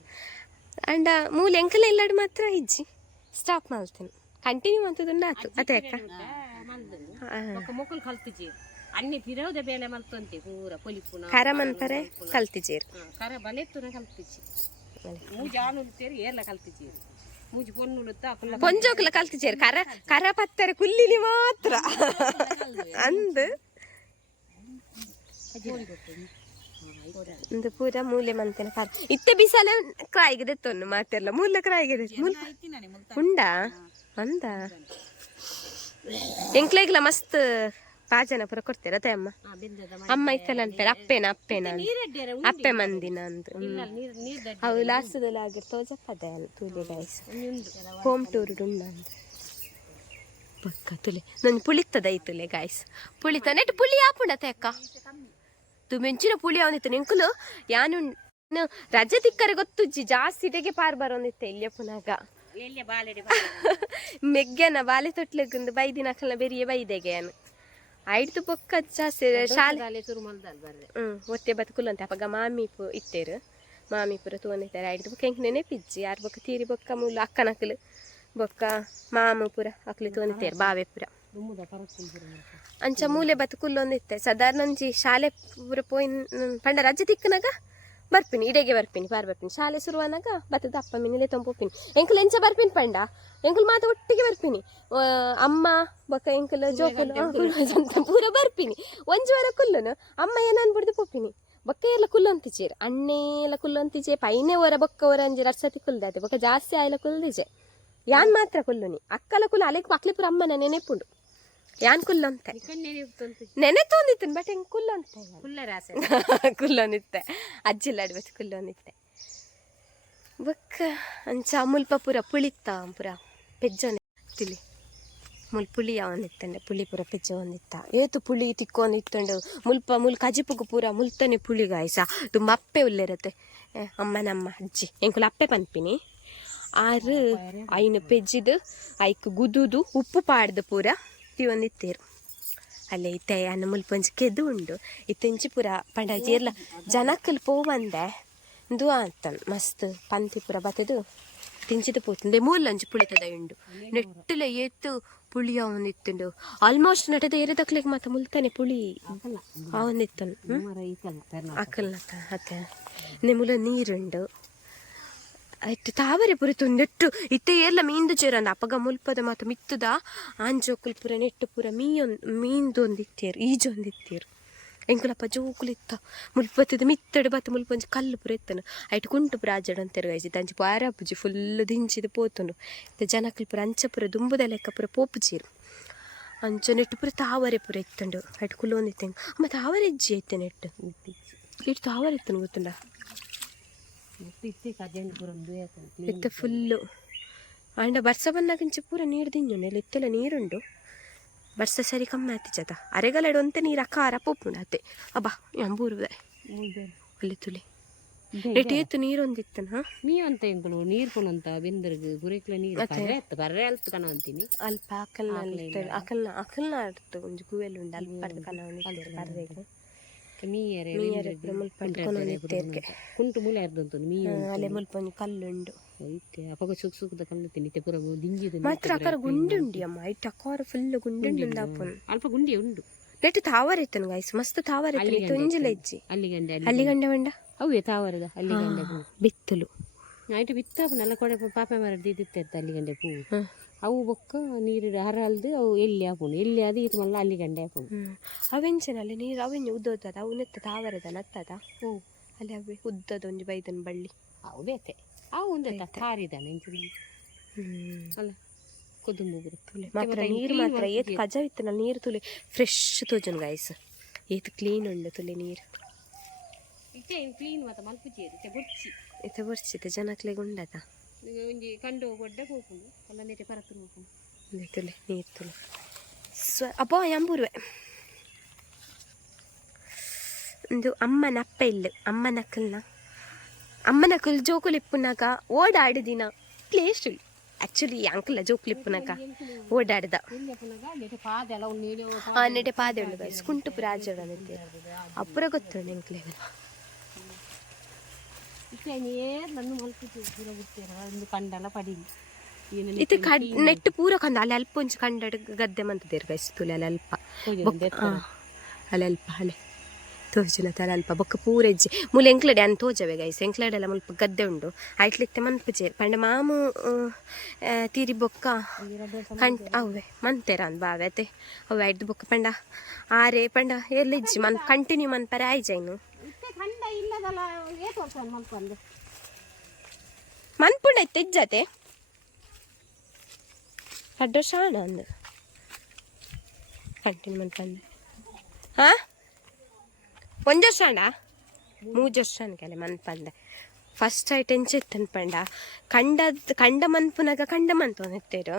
ಅಂಡ ಮೂಲೆ ಎಂಕಲ ಇಲ್ಲಾಡು ಮಾತ್ರ ಇಜ್ಜಿ ಸ್ಟಾಪ್ ಮಾಡ್ತೇನೆ ಕಂಟಿನ್ಯೂ ಅಂತದನ್ನ ಆತು ಅದೇ ಅಕ್ಕ ಮುಕ್ಕಲ್ ಕಲ್ತಿಜಿ ಅನ್ನಿ ಪಿರೋದ ಬೇಲೆ ಮಲ್ತಂತೆ ಪೂರ ಪೊಲಿಪುನ ಕರ ಮನ್ಪರೆ ಕಲ್ತಿಜೇರು ಕರ ಬಲೆತ್ತುನ ಕಲ್ತಿಜಿ ಮೂಜಿ ಆನುತ್ತೇರಿ ಏರ್ಲ ಕಲ್ತಿಜೀರು ಮೂಜಿ ಪೊನ್ನುಳುತ್ತಾ ಪೊಂಜೋಕಲ ಕಲ್ತಿಜೇರು ಕರ ಕರ ಪತ್ತರ ಕುಲ್ಲಿಲಿ ಮಾತ್ರ ಅಂದು ಒಂದು ಪೂರ ಮೂಲೆ ಮಂತೇನೆ ಕರ ಇತ್ತೆ ಬಿಸಲ ಕ್ರಾಯಿಗೆ ದೆತ್ತೊಂದು ಮಾತೆಲ್ಲ ಮೂಲ ಕ್ರಾಯಿಗೆ ಉಂಡಾ ಅಂದ ಎಂಕ್ಲೆಗ್ಲ ಮಸ್ತ್ ಪಾಜನ ಪುರ ಕೊಡ್ತೀರ ಅದೇ ಅಮ್ಮ ಅಮ್ಮ ಇತ್ತಲ್ಲ ಅನ್ಪೇರ ಅಪ್ಪೇನ ಅಪ್ಪೆ ಮಂದಿನ ಅಂದು ಅವು ಲಾಸ್ಟದಲ್ಲಿ ಆಗಿರ್ ತೋಜಪ್ಪದೆ ತುಲೆ ಗಾಯ್ಸ್ ಹೋಮ್ ಟೂರ್ ಉಂಡ ಅಂತ ಪಕ್ಕ ತುಲೆ ನನ್ನ ಪುಳಿತದ ಈ ತುಲೆ ಗಾಯ್ಸ್ ಪುಳಿತ ನೆಟ್ ಪುಳಿ ಆಪುಂಡತೆ ಅಕ್ಕ ತು ಮೆಂಚಿನ ಪುಳಿ ಅವನಿತ್ತು ನಿಂಕುಲು ಯಾನು ರಜೆ ತಿಕ್ಕರೆ ಗೊತ್ತುಜ್ಜಿ ಜಾಸ್ತಿ ತೆಗೆ ಪಾರ್ ಬರೋಂದಿತ್ತೆ ಇಲ್ಲೇ ಪುನಾಗ ಮೆಗ್ಗನ ಬಾಲೆ ತೊಟ್ಲಗೊಂದು ಬೈದಿನ ಹಾಕಲ್ಲ ಬೆರಿಯ ಬೈದೆಗೆನು ಐಡ್ದು ಬೊಕ್ಕ ಜಾಸ್ತಿ ಶಾಲೆ ಒತ್ತೆ ಬದುಕುಲು ಅಂತ ಅಪ್ಪಗ ಮಾಮಿ ಇತ್ತೇರು ಮಾಮಿ ಪುರ ತಗೊಂಡಿದ್ದಾರೆ ಐಡ್ದು ಬೊಕ್ಕ ಹೆಂಗೆ ನೆನೆಪಿಜ್ಜಿ ಯಾರು ಬೊಕ್ಕ ತೀರಿ ಬೊಕ್ಕ ಮುಳ್ಳು ಅಕ್ಕನಕಲು ಬೊಕ್ಕ ಮಾಮು ಪುರ ಅಕ್ಲಿ ತಗೊಂಡಿದ್ದಾರೆ ಬಾವೆ ಪುರ ಅಂಚ ಮೂಲೆ ಬದುಕುಲ್ಲು ಒಂದಿತ್ತೆ ಸಾಧಾರಣ ಒಂಜಿ ಶಾಲೆ ಪೂರ ಪೋಯ್ ಪಂಡ ರಜೆ ತಿಕ್ಕನಾಗ ಬರ್ಪಿನಿ ಇಡೆಗೆ ಬರ್ಪಿನಿ ಬರ್ಪಿನಿ ಶಾಲೆ ಶುರುವಾನಾಗ ಬತ್ತದ ಅಪ್ಪ ಮಿನಿಲೆ ತೊಂಪೋಪಿನಿ ಎಂಕಲ್ ಎಂಚ ಬರ್ಪಿನಿ ಪಂಡ ಎಂಕಲ್ ಮಾತು ಒಟ್ಟಿಗೆ ಬರ್ಪಿನಿ ಅಮ್ಮ ಬೊಕ್ಕ ಎಂಕಲ್ ಜೋಕುಲು ಪೂರ ಬರ್ಪಿನಿ ಒಂಜಿ ವಾರ ಕುಲ್ಲುನು ಅಮ್ಮ ಏನಾನ್ ಬಿಡ್ದು ಪೋಪಿನಿ ಬೊಕ್ಕ ಎಲ್ಲ ಕುಲ್ಲು ಅಂತಿಚೇರು ಅಣ್ಣೆ ಎಲ್ಲ ಕುಲ್ಲು ಅಂತಿಚೆ ಪೈನೆ ಓರ ಬೊಕ್ಕ ಓರ ಅಂಜಿ ರಸತಿ ಕುಲ್ದಾತೆ ಬೊಕ್ಕ ಜಾಸ್ತಿ ಆಯ್ಲ ಕುಲ್ದಿಜೆ ಯಾನ್ ಮಾತ್ರ ಕುಲ್ಲುನಿ ಅಕ್ಕಲ ಕುಲ್ಲು ಅಲೆಕ್ ಮಕ್ಳಿ ಪುರ ಅಮ್ಮನ ನೆನೆಪುಂಡು ಯಾನ್ ಕುಲ್ಲು ಅಂತ ನೆನೆ ತೊಂದಿತ್ತು ಬಟ್ ಹೆಂಗ್ ಕುಲ್ಲು ಅಂತ ಕುಲ್ಲೊಂದಿತ್ತೆ ಅಜ್ಜಿಲ್ಲ ಅಡ್ಬತ್ ಕುಲ್ಲೊಂದಿತ್ತೆ ಬೊಕ್ಕ ಅಂಚ ಮುಲ್ಪ ಪುರ ಪುಳಿತ್ತ ಪುರ ಪೆಜ್ಜೊನೆ ತಿಳಿ ಮುಲ್ ಪುಳಿ ಅವನಿತ್ತಂಡೆ ಪುಳಿ ಪುರ ಪೆಜ್ಜ ಒಂದಿತ್ತ ಏತು ಪುಳಿ ತಿಕ್ಕೊಂದಿತ್ತಂಡು ಮುಲ್ಪ ಕಜಿಪುಗು ಪೂರ ಮುಲ್ತನೆ ಪುಳಿ ಗಾಯ್ಸ ತುಂಬ ಅಪ್ಪೆ ಉಲ್ಲಿರತ್ತೆ ಅಮ್ಮನಮ್ಮ ಅಜ್ಜಿ ಎಂಕುಲು ಅಪ್ಪೆ ಪನ್ಪಿನಿ ಆರು ಐನು ಪೆಜ್ಜಿದು ಐಕ್ ಗುದುದು ಉಪ್ಪು ಪಾಡ್ದು ಪೂರ ಒಂದಿತ್ತೇರು ಅಲ್ಲೇ ಇತ್ತೆ ಅನ್ನ ಮುಲ್ಪಂಜಿ ಕೆದು ಉಂಡು ಇತ್ತೆಂಚಿ ಪೂರ ಪಂಡಾಜಿ ಎಲ್ಲ ಜನಕ್ಕಲ್ ಪೋವಂದೆ ದು ಅಂತನ್ ಮಸ್ತ್ ಪಂತಿ ಪೂರ ಬತ್ತದು ತಿಂಚಿದ ಪೋತಂದೆ ಮೂಲಂಜಿ ಪುಳಿತದ ಉಂಡು ನೆಟ್ಟಲೆ ಏತು ಪುಳಿಯ ಒಂದಿತ್ತುಂಡು ಆಲ್ಮೋಸ್ಟ್ ನಟದ ಏರದಕ್ಲಿಗೆ ಮಾತ್ರ ಮುಲ್ತಾನೆ ಪುಳಿ ಒಂದಿತ್ತನು ಅಕ್ಕಲ್ನಕ್ಕ ಅತ್ತೆ ನಿಮ್ಮುಲ ನೀರುಂಡು ಆಯ್ತು ತಾವರೆ ಪುರ ನೆಟ್ಟು ಇತ್ತೆ ಏರ್ಲ ಮೀಂದು ಚೇರಂದ ಅಪ್ಪಗ ಮುಲ್ಪದ ಮಾತ ಮಿತ್ತದ ಆಂಜೋಕುಲ್ ಪುರ ನೆಟ್ಟು ಪುರ ಮೀಂದು ಒಂದಿತ್ತೇರು ಈಜೊಂದಿತ್ತೇರು ಎಂಕುಲಪ್ಪ ಜೋಕುಲಿತ್ತ ಮುಲ್ಪತ್ತಿದ ಮಿತ್ತಡೆ ಬತ್ತ ಮುಲ್ಪೊಂಜಿ ಕಲ್ಲು ಪುರ ಎತ್ತನು ಐಟ್ ಕುಂಟು ಪುರ ಆಜಡ ಅಂತ ಗೈಸಿ ತಂಚಿ ಪಾರಾಪುಜಿ ಫುಲ್ ದಿಂಚಿದ ಪೋತುಂಡು ಜನಕಲ್ ಪುರ ಅಂಚ ಪುರ ದುಂಬುದ ಲೆಕ್ಕ ಪುರ ಪೋಪುಜೀರು ಅಂಚ ನೆಟ್ಟು ಪುರ ತಾವರೆ ಪುರ ಎತ್ತಂಡು ಐಟ್ ಕುಲ್ಲೊಂದಿತ್ತೆ ಅಮ್ಮ ತಾವರೆ ಇಜ್ಜಿ ಐತೆ ನೆಟ್ಟು ಇಟ್ಟು ತಾವರೆ ಎತ್ತನು ಗೊತ್ತುಂಡ ಎತ್ತ ಫುಲ್ಲು ಅಂಡ ಬರ್ಸ ಬಂದಾಗಿಂಚ ಪೂರ ನೀರು ದಿಂಜುಂಡು ಎಲ್ಲ ಎತ್ತೆಲ್ಲ ನೀರುಂಡು ಬರ್ಸ ಸರಿ ಕಮ್ಮಿ ಆತಿಜದ ಅರೆಗಲಡು ಅಂತ ನೀರು ಅಕಾರ ಪೋಪುಂಡು ಅತ್ತೆ ಅಬ್ಬಾ ಎಂಬೂರುವೆ ಅಲ್ಲಿ ತುಳಿ ಎಟ್ಟು ನೀರು ಒಂದಿತ್ತನ ನೀ ಅಂತ ಎಂಕಲು ನೀರು ಕೊನಂತ ಬೆಂದರ್ಗ ಗುರೇಕ್ಲ ನೀರು ಬರ್ರೆ ಅಲ್ತ ಕಣ ಅಂತೀನಿ ಅಲ್ಪ ಅಕಲ್ನ ಆಡ್ತು ಒಂಜಿ ಗುವೆಲ್ ಉಂಡು ಅಲ್ಪ ಪಡ್ದು ಕಣ ಬರ್ರೆಗೆ ಕುಂಟು ಮೂಲೆ ಅರ್ದಂತು ಅಲೆ ಮುಲ್ಪ ಒಂದು ಕಲ್ಲುಂಡು ಐತೆ ಅಪಗ ಸುಕ್ ಸುಕ್ಕದ ಕಲ್ಲು ತಿನ್ನಿತೆ ಪುರ ದಿಂಜಿದ ಮಾತ್ರ ಅಕಾರ ಗುಂಡುಂಡಿ ಅಮ್ಮ ಐಟ್ ಅಕಾರ ಫುಲ್ ಗುಂಡುಂಡು ಅಲ್ಪ ಗುಂಡಿ ಉಂಡು ನೆಟ್ಟು ತಾವರ ಇತ್ತನು ಗೈಸ್ ಮಸ್ತ್ ತಾವರ ಇತ್ತು ತುಂಜಿಲ ಇಜ್ಜಿ ಅಲ್ಲಿಗಂಡೆ ಬಂಡ ಅವೇ ತಾವರದ ಅಲ್ಲಿಗಂಡೆ ಬಿತ್ತಲು ನೈಟ್ ಬಿತ್ತ ನಲ್ಲ ಕೊಡೆ ಪಾಪ ಮರ ದಿತ್ತೆ ಅಲ್ಲಿಗಂಡೆ ಪೂ ಅವು ಬೊಕ್ಕ ನೀರು ಹರಲ್ದು ಅವು ಎಲ್ಲಿ ಹಾಕೊಂಡು ಎಲ್ಲಿ ಅದು ಇದು ಮಲ್ಲ ಅಲ್ಲಿಗಂಡೆ ಹಾಕೊಂಡು ಅವೆಂಚನಲ್ಲಿ ನೀರು ಅವೆಂಜ ಉದ್ದೋದದ ಅವು ನೆತ್ತ ತಾವರದ ನತ್ತದ ಅಲ್ಲಿ ಅವೇ ಉದ್ದದ ಒಂಜಿ ಬೈದನ್ ಬಳ್ಳಿ ಅವು ಬೇತೆ ಅವು ಒಂದ ತಾರಿದಾನೆ ಅಲ್ಲ ಕೊದುಂಬು ಮಾತ್ರ ನೀರು ಮಾತ್ರ ಏತ್ ಕಜವಿತ್ತನ ನೀರು ತುಳಿ ಫ್ರೆಶ್ ತೋಜನ್ ಗೈಸ್ ಏತ್ ಕ್ಲೀನ್ ಉಂಡು ತುಳಿ ನೀರು ಕ್ಲೀನ್ ಮಾತ ಮಲ್ಪುಜಿ ಬುರ್ಚಿ ಇತ್ತೆ ಬರ್ಚಿದೆ ಜನಕ್ಲೆಗ್ ಉಂಡದ ಒಂಜಿ ಕಂಡು ಗೊಡ್ಡ ಹೋಗ್ಕೊಂಡು ಅಲ್ಲ ನೆಟ್ಟೆ ಪರತ್ತು ಹೋಗ್ಕೊಂಡು ತುಳಿ ನೀರು ತುಳಿ ಅಪ್ಪೋ ಎಂಬೂರುವೆ ಒಂದು ಅಮ್ಮನ ಅಪ್ಪ ಇಲ್ಲ ಅಮ್ಮನಕಲ್ ಜೋಕುಲಿಪ್ಪುನಾಗ ಓಡಾಡಿದಿನ ಪ್ಲೇಸ್ ಆಕ್ಚುಲಿ ಅಂಕಲ್ ಜೋಕುಲಿಪ್ಪುನಾಗ ಓಡಾಡ್ದ ನೆಟೆ ಪಾದೆ ಉಂಡು ಗೈಸ್ ಕುಂಟು ಪ್ರಾಜ ಅಪ್ಪುರ ಗೊತ್ತುಂಡು ಎಂಕ್ಲೆ ಕಂಡಲ ಪಡಿ ಇದು ನೆಟ್ಟು ಪೂರ ಕಂದ ಅಲ್ಲಿ ಅಲ್ಪ ಒಂಚು ಕಂಡಡ್ ಗದ್ದೆ ಮಂತದೇರು ಗೈಸ್ ತುಳಿ ಅಲ್ಲಿ ಅಲ್ಪ ಅಲ್ಲಿ ಅಲ್ಪ ಅಲೆ ತೋಜನ ತಲೆ ಅಲ್ಪ ಬೊಕ್ಕ ಪೂರ ಹೆಜ್ಜೆ ಮುಲ್ ಎಂಕ್ಲಡೆ ಅನ್ ತೋಜವೆ ಗೈಸ್ ಎಂಕ್ಲಡೆಲ್ಲ ಮುಲ್ಪ ಗದ್ದೆ ಉಂಡು ಐಟ್ಲಿತ್ತೆ ಮನ್ಪುಜೆ ಪಂಡ ಮಾಮು ತೀರಿ ಬೊಕ್ಕ ಅವೇ ಮಂತೆರ ಅಂದ್ ಬಾವೆ ಅತೆ ಅವೆ ಐದು ಬೊಕ್ಕ ಪಂಡ ಆರೆ ಪಂಡ ಎಲ್ಲ ಇಜ್ಜಿ ಕಂಟಿನ್ಯೂ ಮನ್ಪರೆ ಆಯ್ಜೈನು ಮನ್ಪುಂಡ ಐತೆ ಇಜ್ಜತೆ ಅಡ್ಡ ಶಾಣ ಅಂದ್ ಕಂಟಿನ್ಯೂ ಮನ್ಪಂದೆ ಹಾ ಒಂಜ್ ವರ್ಷ ಮೂಜ್ ವರ್ಷ ಅನ್ಕಲೆ ಮನ್ಪಂದೆ ಫಸ್ಟ್ ಐಟ್ ಎಂಚೆತ್ತನ್ ಪಂಡ ಕಂಡ ಮನ್ಪುನಾಗ ಕಂಡ ಮಂತೊಂದಿತ್ತೇರು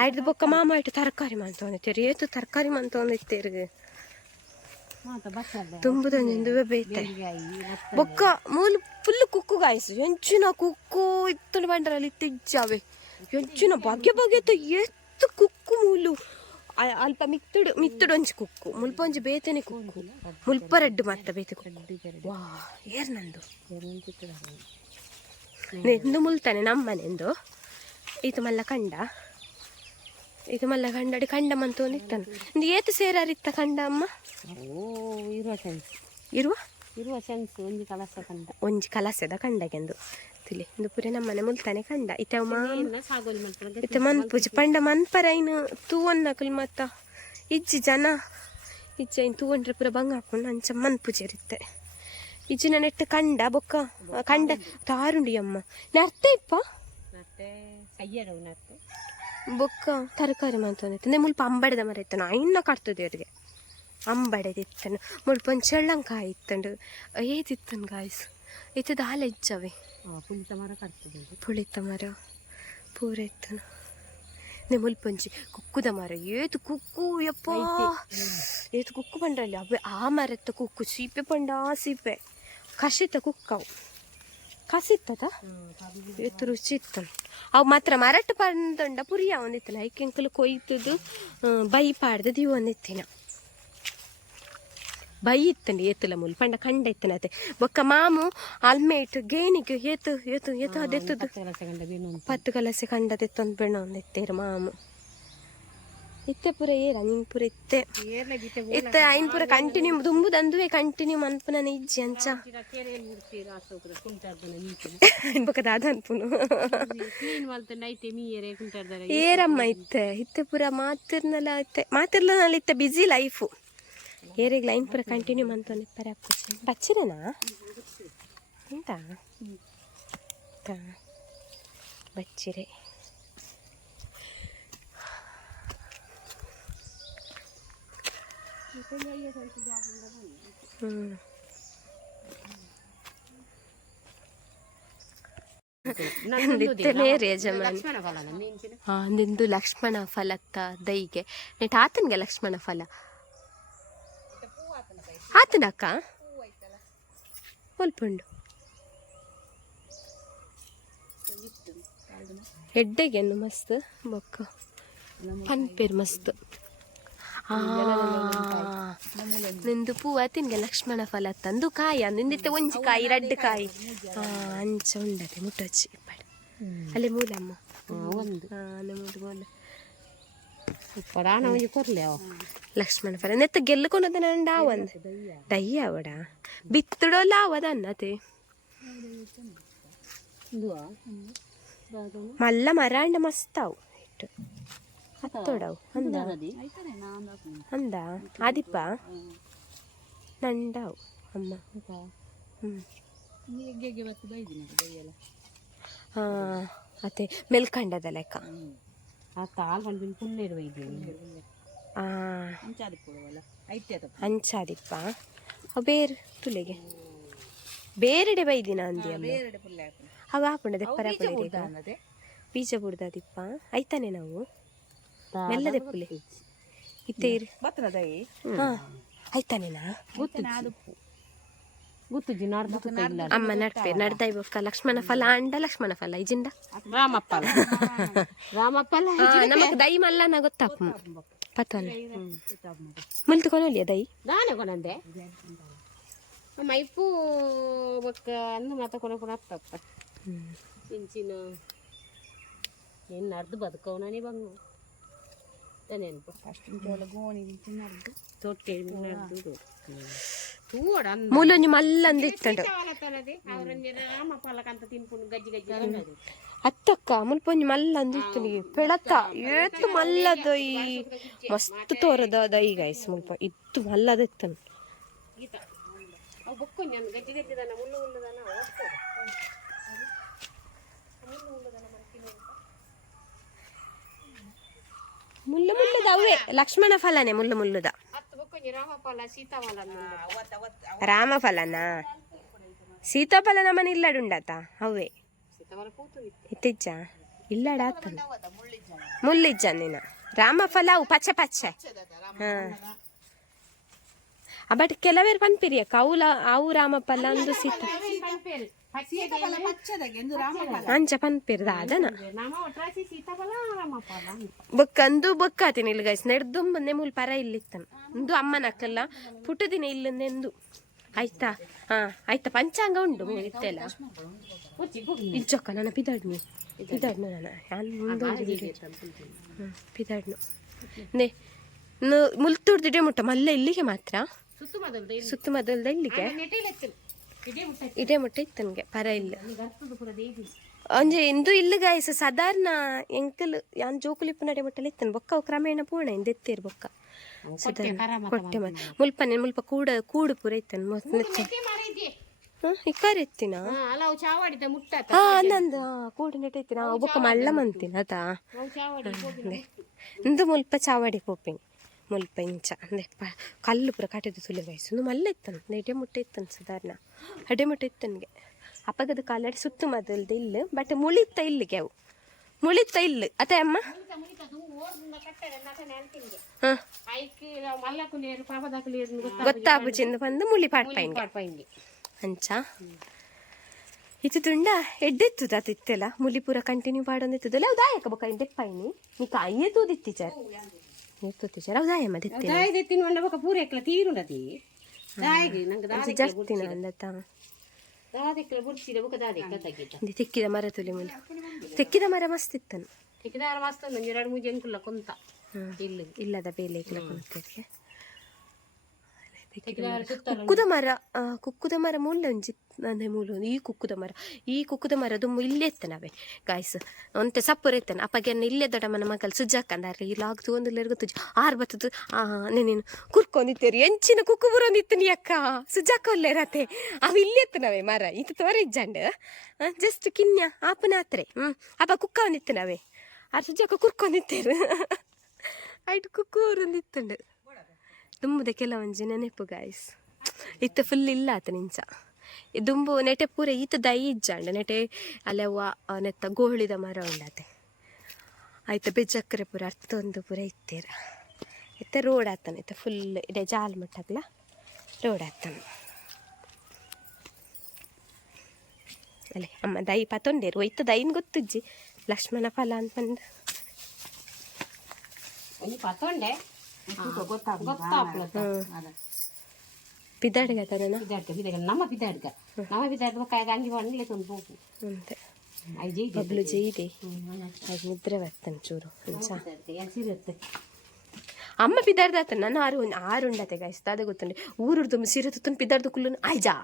ಐದು ಬೊಕ್ಕ ಮಾಮ ಐಟು ತರಕಾರಿ ಮಂತೊಂದಿತ್ತೇರು ಏತು ತರಕಾರಿ ಮಂತೊಂದಿತ್ತೇರು ತುಂಬುದೊಂದು ಬೇಯ್ತೆ ಬೊಕ್ಕ ಮೂಲು ಫುಲ್ ಕುಕ್ಕು ಗಾಯ್ಸು ಎಂಚಿನ ಕುಕ್ಕು ಇತ್ತು ಬಂಡ್ರಲ್ಲಿ ತಿಜ್ಜಾವೆ ಎಂಚಿನ ಬಗೆ ಬಗೆತ ಎತ್ತು ಕುಕ್ಕು ಮೂಲು ಅಲ್ಪ ಮಿತ್ತುಡು ಒಂಜಿ ಕುಕ್ಕು ಮುಲ್ಪ ಒಂಜಿ ಬೇತೆನೆ ಕುಕ್ಕು ಮುಲ್ಪ ರಡ್ಡು ಮಾತ್ರ ಬೇತೆ ಕುಕ್ಕು ವಾ ಏರ್ ನಂದು ನೆಂದು ಮುಲ್ತಾನೆ ನಮ್ಮನೆಂದು ಇದು ಮಲ್ಲ ಕಂಡಡಿ ಕಂಡ ಮಂತು ನಿತ್ತಾನ ಏತು ಸೇರಾರಿತ್ತ ಕಂಡ ಅಮ್ಮ ಇರುವ ಸೆನ್ಸ್ ಒಂಜಿ ಕಲಸದ ಕಂಡಗೆಂದು ತಿಳಿ ಇಂದು ಪುರೆ ನಮ್ಮನೆ ಮುಲ್ತಾನೆ ಕಂಡ ಇತ್ತ ಮನ್ಪುಜಿ ಪಂಡ ಮನ್ಪರೈನು ತೂವನ್ನಕಲ್ ಮತ್ತ ಇಜ್ಜಿ ಜನ ಇಜ್ಜೈನ್ ತೂವಂಡ್ರೆ ಪುರ ಬಂಗ ಹಾಕೊಂಡು ಅಂಚ ಮನ್ಪುಜಿರಿತ್ತೆ ಇಜ್ಜಿನ ನೆಟ್ಟು ಕಂಡ ಬೊಕ್ಕ ಕಂಡ ತಾರುಂಡಿ ಅಮ್ಮ ನರ್ತ ಇಪ್ಪ ಬೊಕ್ಕ ತರಕಾರಿ ಮಂತಂದಿತ್ತು ಮುಲ್ಪ ಅಂಬಡದ ಮರ ಇತ್ತನ ಇನ್ನ ಕಟ್ತದೆ ಅವ್ರಿಗೆ ಅಂಬಡೆದಿತ್ತನು ಮುಲ್ಪ ಒಂದು ಚಳ್ಳಂಕಾಯಿ ಇತ್ತಂಡು ಏದಿತ್ತನ್ ಗಾಯ್ಸ್ ಇತ್ತದ ಹಾಲ ಇಜ್ಜವೆ ಪುಳಿತ ಮರ ಪೂರ ಇತ್ತನು ಮುಲ್ಪಂಚಿ ಕುಕ್ಕುದ ಮರ ಏತು ಕುಕ್ಕು ಯಪ್ಪ ಏತು ಕುಕ್ಕು ಬಂಡ್ರಲ್ಲಿ ಅವೇ ಆ ಮರತ್ತ ಕುಕ್ಕು ಸೀಪೆ ಪಂಡ ಸೀಪೆ ಕಸಿತ ಕುಕ್ಕವು ಕಸಿತ್ತದ ಏತು ರುಚಿ ಇತ್ತು ಅವು ಮಾತ್ರ ಮರಟ್ಟು ಪಂಡ ಪುರಿಯ ಒಂದಿತ್ತಲ್ಲ ಐಕೆಂಕಲು ಕೊಯ್ತದು ಬೈ ಪಾಡ್ದು ದಿವು ಒಂದಿತ್ತಿನ ಬೈ ಇತ್ತಂడి ಏತುಲ ಮುಲ್ ಪಂಡ ಕಂಡ ಇತ್ತನತೆ ಬೊಕ್ಕ ಮಾಮು ಅಲ್ಮೇಟ್ ಗೇಣಿಗೆ ಏತು ಅದೆತ್ತದು 10 ಕಲಸೆ ಕಂಡದೆತ್ತೊಂದು ಬೆಣ್ಣ ಒಂದಿತ್ತೇರು ಮಾಮು ಇತ್ತೆ ಪುರ ಏರ ನಿನ್ ಪುರ ಇತ್ತೆ ಐನ್ ಪುರ ಕಂಟಿನ್ಯೂ ದುಂಬುದಂದುವೆ ಕಂಟಿನ್ಯೂ ಮನ್ಪುನನೆ ಇಜ್ಜಿ ಅಂಚ ಬೊಕದ ಅದ ಅನ್ಪುನು ಏರಮ್ಮ ಇತ್ತೆ ಪುರ ಮಾತಿರ್ನಲ್ಲ ಇತ್ತೆ ಬಿಸಿ ಲೈಫು ಏರಿಗೆ ಲೈನ್ ಪೂರ ಕಂಟಿನ್ಯೂ ಮಂತೊಂದು ಇಪ್ಪರೆ ಹಾಕ್ಕೊಡ್ತೀನಿ ಬಚ್ಚಿರೇನಾ ಎಂತ ಬಚ್ಚಿರೆ ನಿಂದು ಲಕ್ಷ್ಮಣ ಫಲತ್ತ ದೈಗೆ ನೆಟ್ ಆತನ್ಗೆ ಲಕ್ಷ್ಮಣ ಫಲ ಆತನಕ್ಕ ಒಲ್ಪುಂಡು ಹೆಡ್ಡೆಗೆನ್ನು ಮಸ್ತ್ ಬೊಕ್ಕ ಪನ್ಪೇರು ಮಸ್ತ್ ನಿಂದು ಪೂವ ತಿನ್ಗೆ ಲಕ್ಷ್ಮಣ ಫಲ ತಂದು ಕಾಯ ನಿಂದಿತ್ತೆ ಒಂಜಿ ಕಾಯಿ ರಡ್ಡು ಕಾಯಿ ಅಂಚ ಉಂಡದೆ ಮುಟ್ಟೊಚ್ಚಿ ಇಪ್ಪಡು ಅಲ್ಲೇ ಮೂಲಮ್ಮ ಲಕ್ಷ್ಮಣ ಫಲ ನೆತ್ತ ಗೆಲ್ಲುಕೊನದ ನಂಡ ಒಂದು ದಯ್ಯ ಅವಡ ಬಿತ್ತಡೋಲ್ಲ ಅವದನ್ನತೆ ಮಲ್ಲ ಮರಾಂಡ ಮಸ್ತಾವು ಇಟ್ಟು ಹತ್ತೋಡವು ಅಂದ ಅಂದ ಆದಿಪ್ಪ ನಂಡವು ಅಮ್ಮ ಅತ್ತೆ ಮೆಲ್ಕಂಡದ ಲೆಕ್ಕ ಅಂಚಾದಿಪ್ಪ ಬೇರೆ ತುಲೆಗೆ ಬೇರೆಡೆ ಬೈದಿನ ಅಂದಿ ಅಮ್ಮ ಅವ ಹಾಕೊಂಡೆ ದೆಪ್ಪರ ಬೀಜ ಬುಡ್ದದಿಪ್ಪ ಆಯ್ತಾನೆ ನಾವು ಮೆಲ್ಲ ದೆಪ್ಪುಲೆ ಇತ್ತೆ ಇರಿ ಆಯ್ತಾನೇನಾ ಅಮ್ಮ ನಡ್ಪೆ ನಡ್ದೈ ಬೊಕ್ಕ ಲಕ್ಷ್ಮಣ ಫಲ ಅಂಡ ಲಕ್ಷ್ಮಣ ಫಲ ಇಜಿಂಡ ರಾಮಪ್ಪಲ ನಮಕ್ ದೈ ಮಲ್ಲನ ಗೊತ್ತಪ್ಪ ಪತ್ತೊಂದು ಮುಲ್ತು ಕೊನೊಲಿಯ ದೈ ನಾನೇ ಕೊನಂದೆ ಮೈಪು ಬೊಕ್ಕ ಅಂದು ಮಾತ ಕೊನ ಅತ್ತಪ್ಪ ಇಂಚಿನ ಏನು ಅರ್ಧ ಬದುಕವನೇ ಬಂಗು ನೆನಪು ತೊಟ್ಟೆ ಮೂಲೊಂಜಿ ಮಲ್ಲಂದಿತ್ತಂಡು ಅತ್ತಕ್ಕ ಮುಲ್ಪೊಂಜಿ ಮಲ್ಲಂದಿತ್ತು ಪೆಳತ ಏತ್ತು ಮಲ್ಲದ ಈ ಮಸ್ತ್ ತೋರದ ದೈ ಗೈಸ್ ಮುಲ್ಪ ಇತ್ತು ಮಲ್ಲದಿತ್ತನು ಮುಳ್ಳು ಮುಳ್ಳುದ ಅವೇ ಲಕ್ಷ್ಮಣ ಫಲನೇ ಮುಳ್ಳು ಮುಳ್ಳುದ ರಾಮಫಲನಾ ಸೀತಾಫಲ ನಮ್ಮನೆ ಇಲ್ಲಡುಂಡತ ಅವೇ ಇತ್ತಿಜ್ಜ ಇಲ್ಲಡ ಮುಳ್ಳಿಜ್ಜ ನೀನ ರಾಮಫಲ ಅವು ಪಚ್ಚೆ ಪಚ್ಚೆ ಬಟ್ ಕೆಲವೇರು ಪನ್ಪಿರಿಯಕ್ಕ ಅವು ರಾಮಫಲ ಅಂದು ಸೀತಾ ಅಂಚ ಪನ್ಪಿರ್ದ ಅದನ ಬೊಕ್ಕಂದು ಬೊಕ್ಕಾತೀನಿ ಇಲ್ಲಿ ಗೈಸ್ ನೆಡ್ದು ಮೊನ್ನೆ ಮೂಲ್ ಪರ ಇಲ್ಲಿತ್ತನ ಇಂದು ಅಮ್ಮನಕ್ಕಲ್ಲ ಪುಟ್ಟದಿನ ಇಲ್ಲಂದೆಂದು ಆಯ್ತಾ ಆಯ್ತಾ ಪಂಚಾಂಗ ಉಂಡು ಇತ್ತೆಲ್ಲ ಇಜ್ಜೊಕ್ಕ ನನ್ನ ಪಿದಾಡ್ನು ನಾನು ಪಿದಾಡ್ನು ನೇ ಮುಲ್ತುಡ್ದಿಡೆ ಮುಟ್ಟ ಮಲ್ಲ ಇಲ್ಲಿಗೆ ಮಾತ್ರ ಸುತ್ತಮದಲ್ದ ಇಲ್ಲಿಗೆ ಇದೇ ಮುಟ್ಟ ಇತ್ತನ್ಗೆ ಪರ ಇಲ್ಲ ಅಂಜೆ ಇಂದು ಇಲ್ಲ ಗಾಯಸ ಸಾಧಾರಣ ಎಂಕಲ್ ಯಾನ್ ಜೋಕುಲಿಪ್ಪು ನಡೆ ಮುಟ್ಟಲ್ಲಿ ಇತ್ತನ್ ಬೊಕ್ಕ ಕ್ರಮೇಣ ಪೂರ್ಣ ಇಂದೆತ್ತೇರು ಬೊಕ್ಕ ಕೊಟ್ಟೆ ಮುಲ್ಪ ಮುಲ್ಪ ಕೂಡು ಪೂರ ಇತ್ತನ್ ಇಕ್ಕಾರಿ ಎತ್ತಿನ ನಂದು ಕೂಡು ನೆಟ್ಟ ಇತ್ತಿನ ಬೊಕ್ಕ ಮಳ್ಳ ಮಂತಿನ ಅದಾ ಇಂದು ಮುಲ್ಪ ಚಾವಡಿ ಕೋಪಿನಿ ಮುಲ್ಪ ಇಂಚ ಅಂದೆ ಕಲ್ಲು ಪೂರ ಕಟ್ಟಿದ್ದು ತುಲೆ ವಯಸ್ಸು ಮಲ್ಲ ಇತ್ತನು ಎಡೆ ಮುಟ್ಟೆ ಇತ್ತನು ಸಾಧಾರಣ ಅಡೆ ಮುಟ್ಟೆ ಇತ್ತನ್ಗೆ ಅಪ್ಪಗದ ಕಾಲಡಿ ಸುತ್ತು ಮದಲ್ದು ಇಲ್ಲ ಬಟ್ ಮುಳಿತ ಇಲ್ಲಿಗೆ ಅವು ಮುಳಿತ ಇಲ್ಲ ಅತ್ತೆ ಅಮ್ಮ ಗೊತ್ತಾಪುಚಿಂದ ಬಂದು ಮುಳಿ ಪಾಡ್ಪಾಯಿನ್ಗೆ ಅಂಚ ಇತ್ತುಂಡ ಎಡ್ಡೆತ್ತದ ಅತಿತ್ತೆಲ್ಲ ಮುಲಿ ಪೂರ ಕಂಟಿನ್ಯೂ ಪಾಡೊಂದಿತ್ತದಲ್ಲ ಅವು ದಾಯಕ ಬೊಕ್ಕ ದೆಪ್ಪಾಯಿನಿ ನೀ ಕಾಯೇ ತೂದಿತ್ತಿಚಾರ ತೆಕ್ಕಿದ ಮರ ತುಲಿ ಮುಲಿ ತೆಕ್ಕಿದ ಮರ ಮಸ್ತ್ ಇತ್ತನು ಇಲ್ಲದ ಬೇಲೆ ಕುಂತಕ್ಕೆ ಕುಕ್ಕುದ ಮರ ಮೂಲೆ ಒಂಜಿ ಅಂದ್ರೆ ಮೂಲು ಈ ಕುಕ್ಕುದ ಮರ ದುಮ್ಮು ಇಲ್ಲೇ ಎತ್ತನವೆ ಗಾಯ್ಸ್ ಒಂತೆ ಸಪ್ಪುರ ಎತ್ತನ ಅಪ್ಪಗೆನ್ನ ಇಲ್ಲೇ ದೊಡ್ಡ ಮನ ಮಗಲ್ ಸುಜ್ಜಾಕಂದಾರೆ ಈ ಲಾಗ್ ತಗೊಂದಿಲ್ಲ ಗೊತ್ತು ಆರು ಬತ್ತದು ನೀನು ಕುರ್ಕೊಂಡಿತ್ತೇರಿ ಎಂಚಿನ ಕುಕ್ಕು ಬರೋಂದಿತ್ತು ಅಕ್ಕ ಸುಜ್ಜಾಕೊಲ್ಲೆ ರತೆ ಅವು ಇಲ್ಲೇ ಎತ್ತನವೆ ಮರ ಇದು ತೋರಿಜ್ಜಂಡ್ ಜಸ್ಟ್ ಕಿನ್ಯ ಆಪನ ಹತ್ರ ಅಪ್ಪ ಕುಕ್ಕ ಒಂದಿತ್ತನವೆ ಆ ಸುಜ್ಜಾಕ ಕುರ್ಕೊಂಡಿತ್ತೇರು ಆಯ್ತು ಕುಕ್ಕು ಬರೋಂದಿತ್ತುಂಡು ದುಂಬುದ ಕೆಲವೊಂಜಿ ನೆನಪು ಗಾಯ್ಸ್ ಇತ್ತು ಫುಲ್ ಇಲ್ಲ ಆತ ನಿಂಚ ದುಂಬು ನೆಟೆ ಪೂರ ಈತ ದೈ ಇಜ್ಜಂಡ ನೆಟೆ ಅಲ್ಲವ್ವ ನೆತ್ತ ಗೋಳಿದ ಮರ ಉಂಡತೆ ಆಯ್ತು ಬೆಜ್ಜಕ್ಕರೆ ಪೂರ ಅರ್ಥೊಂದು ಪೂರ ಇತ್ತೇರ ಇತ್ತ ರೋಡ್ ಆತನ ಇತ್ತ ಫುಲ್ ಇದೆ ಜಾಲ್ ಮಟ್ಟಗ್ಲ ರೋಡ್ ಆತನ ಅಲ್ಲೇ ಅಮ್ಮ ದೈ ಪತ್ತೊಂಡೇರು ಇತ್ತ ದೈನ್ ಗೊತ್ತುಜ್ಜಿ ಲಕ್ಷ್ಮಣ ಫಲ ಅಂತಂದು ಪತ್ತೊಂಡೆ ಪಿದಾಡ್ಗ ನಮ್ಮ ಪಿದಾಡ್ಗ ಕಾಯ್ದು ಅಂಗಿ ಬಂದ್ಲೆ ತಂದು ಹೋಗು ಅಂತೆ ಬಬ್ಲು ಜೈದೆ ಅದು ನಿದ್ರೆ ಬರ್ತನೆ ಚೂರು ಸಿರುತ್ತೆ ಅಮ್ಮ ಪಿದಾಡ್ದಾತ ನಾನು ಆರುಂಡತೆ ಗಾಯಿಸ್ತಾ ಅದು ಗೊತ್ತುಂಡೆ ಊರು ತುಂಬ ಸೀರೆ ತುತ್ತನ್ನು ಪಿದಾಡ್ದು ಕುಲ್ಲು ಆಯ್ಜಾ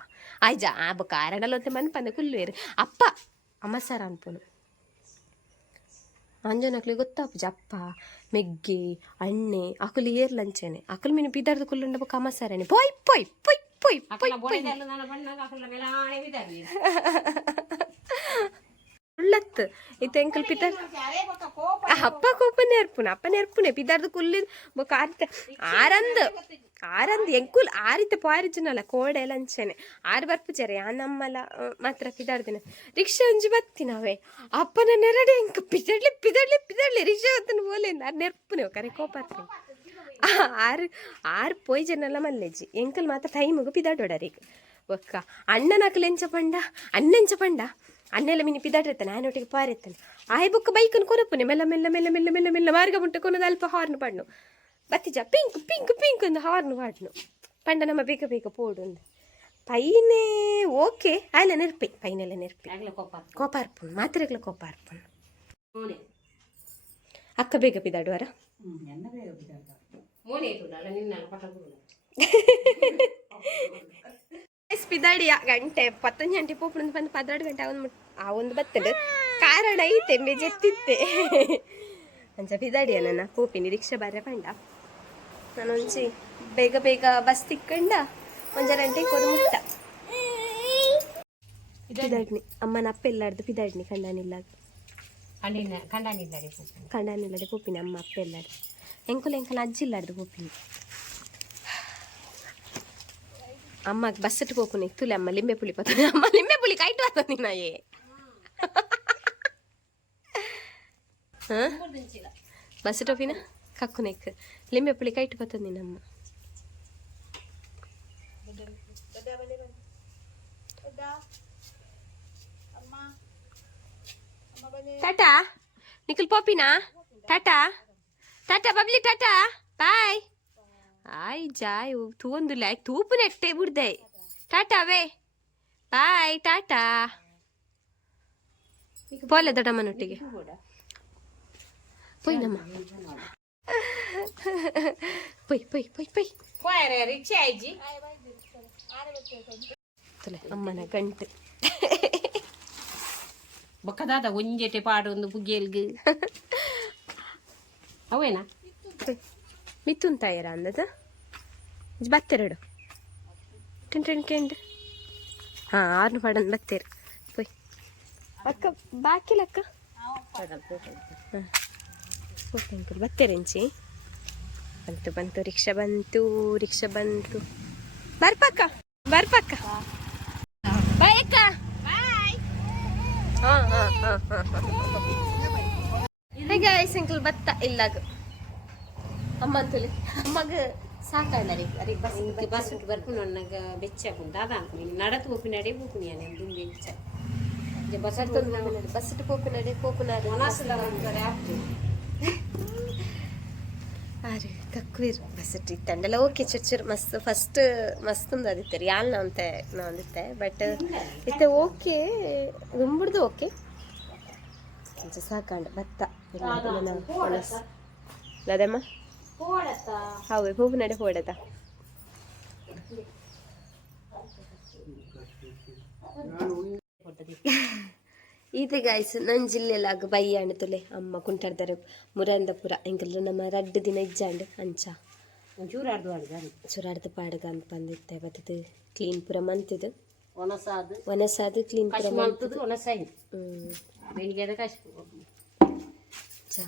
ಆ ಕಾರಣಲ್ಲ ಅಂತ ಮನ್ಪಂದೆ ಕುಲ್ವೇರು ಅಪ್ಪ ಅಮ್ಮ ಸರ ಅನ್ಪೋನು ಅಂಜನಕ್ಲಿ ಗೊತ್ತಾಪುಜ ಅಪ್ಪ ಮೆಗ್ಗೆ ಅಣ್ಣೆ ಅಕುಲು ಏರ್ಲಂಚೆನೆ ಅಕುಲು ಮೀನು ಪಿದಾರ್ದು ಕುಲ್ಲುಂಡ ಬೊಕ್ಕ ಅಮ್ಮಸಾರೇನೆ ಪೊಯ್ ಪೊಯ್ ಪೊಯ್ ಪೊಯ್ ಪೊಯ್ ಉಳ್ಳತ್ತು ಇತ್ತೆ ಎಂಕಲ್ ಪಿದಾರ್ ಅಪ್ಪ ಕೋಪನೆ ಎರ್ಪುನೆ ಪಿದಾರ್ದು ಕುಲ್ಲಿದ್ ಬೊಕ್ಕ ಆರಂದು ಎಂಕುಲ್ ಆರಿತ ಪಾರಿಜನಲ್ಲ ಕೋಡೆ ಲಂಚನೆ ಆರು ಬರ್ಪುಜರೆ ಆ ನಮ್ಮಲ ಮಾತ್ರ ಪಿದಾಡ್ದಿನ ರಿಕ್ಷಾ ಒಂಜಿ ಬತ್ತಿನವೆ ಅಪ್ಪನ ನೆರಡೆ ಎಂಕ ಪಿದಾಡ್ಲಿ ರಿಕ್ಷಾ ಬತ್ತನ ಬೋಲೆ ನೆರ್ಪುನೆ ಕರೆ ಕೋಪಾತ್ರಿ ಆರು ಪೋಯ್ ಜನಲ್ಲ ಮಲ್ಲೆಜ್ಜಿ ಎಂಕಲ್ ಮಾತ್ರ ಟೈಮಿಗೆ ಪಿದಾಡೋಡರಿಗೆ ಒಕ್ಕ ಅಣ್ಣನಕಲು ಅಣ್ಣೆಂಚ ಪಂಡ ಅನ್ನೆಲ್ಲ ಮಿನಿ ಪಿದಾಡಿರ್ತಾನೆ ಆನೊಟ್ಟಿಗೆ ಪಾರಿರ್ತಾನೆ ಆಯ್ ಬುಕ್ಕ ಬೈಕನ್ನು ಕೊನಪುನೆ ಮೆಲ್ಲ ಮಾರ್ಗ ಮುಟ್ಟ ಕೊನದು ಅಲ್ಪ ಹಾರ್ನ್ ಪಡ್ನು ಬತ್ತಿಜ ಪಿಂಕ್ ಒಂದು ಹಾರ್ನ್ ಪಾಡ್ನು ಪಂಡ ನಮ್ಮ ಬೇಗ ಪೋಡು ಪೈನೆ ಓಕೆ ಆಯ್ಲ ನೆರ್ಪಿ ಪೈನೆಲ್ಲ ನೆರ್ಪಿ ಕೋಪ ಅರ್ಪುಣ್ ಮಾತ್ರೆಗ್ಲ ಕೋಪ ಅರ್ಪುಣ್ ಅಕ್ಕ ಬೇಗ ಪಿದಾಡುವಾರ ಪಿದಾಡಿಯ ಗಂಟೆ 11 ಗಂಟೆ ಪೋಪುಣ ಬಂದು 12 ಗಂಟೆ ಆ ಒಂದು ಬತ್ತದ ಕಾರಣ ಐತೆ ಮೆಜೆತ್ತಿತ್ತೆ ಅಂಚ ಪಿದಾಡಿಯ ನನ್ನ ಪೋಪಿನಿ ರಿಕ್ಷಾ ಬರ ಪಂಡ ನಾನು ಒಂಚಿ ಬೇಗ ಬಸ್ ತಿಕ್ಕಂಡ 1 ಗಂಟೆಗೆ ಕೊಡು ಮುಟ್ಟ ಪಿದಾಡ್ನಿ ಅಮ್ಮನ ಅಪ್ಪ ಎಲ್ಲಾರ್ದು ಪಿದಾಡ್ನಿ ಕಂಡಾನಿಲ್ಲದೆ ಪೋಪಿನಿ ಅಮ್ಮ ಅಪ್ಪ ಎಲ್ಲಾರ್ದು ಎಂಕುಲ ಅಜ್ಜಿ ಇಲ್ಲಾರ್ದು ಪೋಪಿನಿ ಅಮ್ಮಗೆ ಬಸ್ಸಟ್ಟು ಹೋಗ್ತೀನಿ ತುಲೆ ಅಮ್ಮ ಲಿಂಬೆ ಪುಳಿ ಪತ್ತ ಅಮ್ಮ ಲಿಂಬೆ ಪುಳಿ ಕೈಟು ಆತ ನಿನ್ನಾಯೇ ಬಸ್ ಟೋಪಿನ ಕಕ್ಕುನೆಕ್ ಲಿಂಬೆ ಪುಳಿ ಕೈಟು ಬತ್ತದ ನಿನ್ನಮ್ಮ ಟಾಟಾ ನಿಖಿಲ್ ಪೋಪಿನಾ ಟಾಟಾ ಬಬ್ಲಿ ಟಾಟಾ ಬಾಯ್ ಆಯ್ ಜಾಯ್ ತೂಂದುಲ್ಲ ತೂಪು ನೆಟ್ಟೆ ಬಿಡ್ದೆ ಟಾಟಾವೇ ಬಾಯ್ ಟಾಟಾ ಪೋಲೆ ದೊಡ್ಡಮ್ಮನೊಟ್ಟಿಗೆ ಪೊಯ್ ನಮ್ಮ ಪೊಯ್ ಅಮ್ಮನ ಗಂಟು ಬೊಕ್ಕದಾದ ಒಂಜೆಟೆ ಪಾಡು ಒಂದು ಪುಗ್ಗೆಲ್ಗು ಅವೇನಾ ಮಿಥುನ್ ತಾಯರ ಅಂದದ ಬತ್ತೆರಡು ಕೆಂಡು ಹಾಂ ಆರ್ನು ಪಡನ್ ಬತ್ತೇರು ಪೊಯ್ ಅಕ್ಕ ಬಾಕಿಲಕ್ಕ ಹಾಂ ಅಂಕಲ್ ಬತ್ತೇರೆಂಚಿ ಬಂತು ರಿಕ್ಷಾ ಬಂತು ಬರ್ಪಕ್ಕ ಬಾಯ್ ಅಕ್ಕ ಹಾಂ ಅಂಕಲ್ ಬತ್ತ ಇಲ್ಲಾಗ ಅಮ್ಮ ಅಂತಲೇ ಅಮ್ಮಗ ಸಾಕಾಯ್ಲರಿ ಬಸ್ ಬರ್ಪುನ ನನಗೆ ಬೆಚ್ಚ ದಾದ ಅಂತ ನಡತು ಹೋಪಿನಡೆ ಹೋಪುನಿ ನಿಮ್ದು ಬೆಚ್ಚ ಬಸ್ಸು ಪೋಪುನಾಡೆ ಅರೆ ತಕ್ಕುವಿರು ಬಸ್ಸಟ್ಟು ಇತ್ತಂಡೆಲ್ಲ ಓಕೆ ಚುಚ್ಚೂರು ಮಸ್ತ್ ಫಸ್ಟ್ ಮಸ್ತ್ ಒಂದು ಅದಿತ್ತೆ ಯಾಲ್ ನಾವು ಅಂದಿತ್ತೆ ಬಟ್ ಇತ್ತೆ ಓಕೆ ರುಂಬುಡ್ದು ಓಕೆ ಸಾಕಾಂಡ ಭತ್ತ ಲದಮ್ಮ ಹಾವೆ ಪೋಪುನಾಡೆ ಹೋಡತ ಇದು ಗಾಯ್ಸ್ ನನ್ನ ಜಿಲ್ಲೆಲಾಗ ಬಯ್ಯಾಂಡು ತುಲೆ ಅಮ್ಮ ಕುಂಟಾಡ್ತಾರೆ ಮುರಂದಪುರ ಎಂಕಲ್ಲು ನಮ್ಮ ರಡ್ಡು ದಿನ ಇಜ್ಜಾಂಡು ಅಂಚ ಚೂರಾಡ್ದು ಪಾಡ್ಗ ಅಂತ ಬಂದಿತ್ತೆ ಬತ್ತದು ಕ್ಲೀನ್ ಪುರ ಮಂತದು ಒನಸಾದು ಕ್ಲೀನ್ ಪುರ ಮಂತದು ಚಾ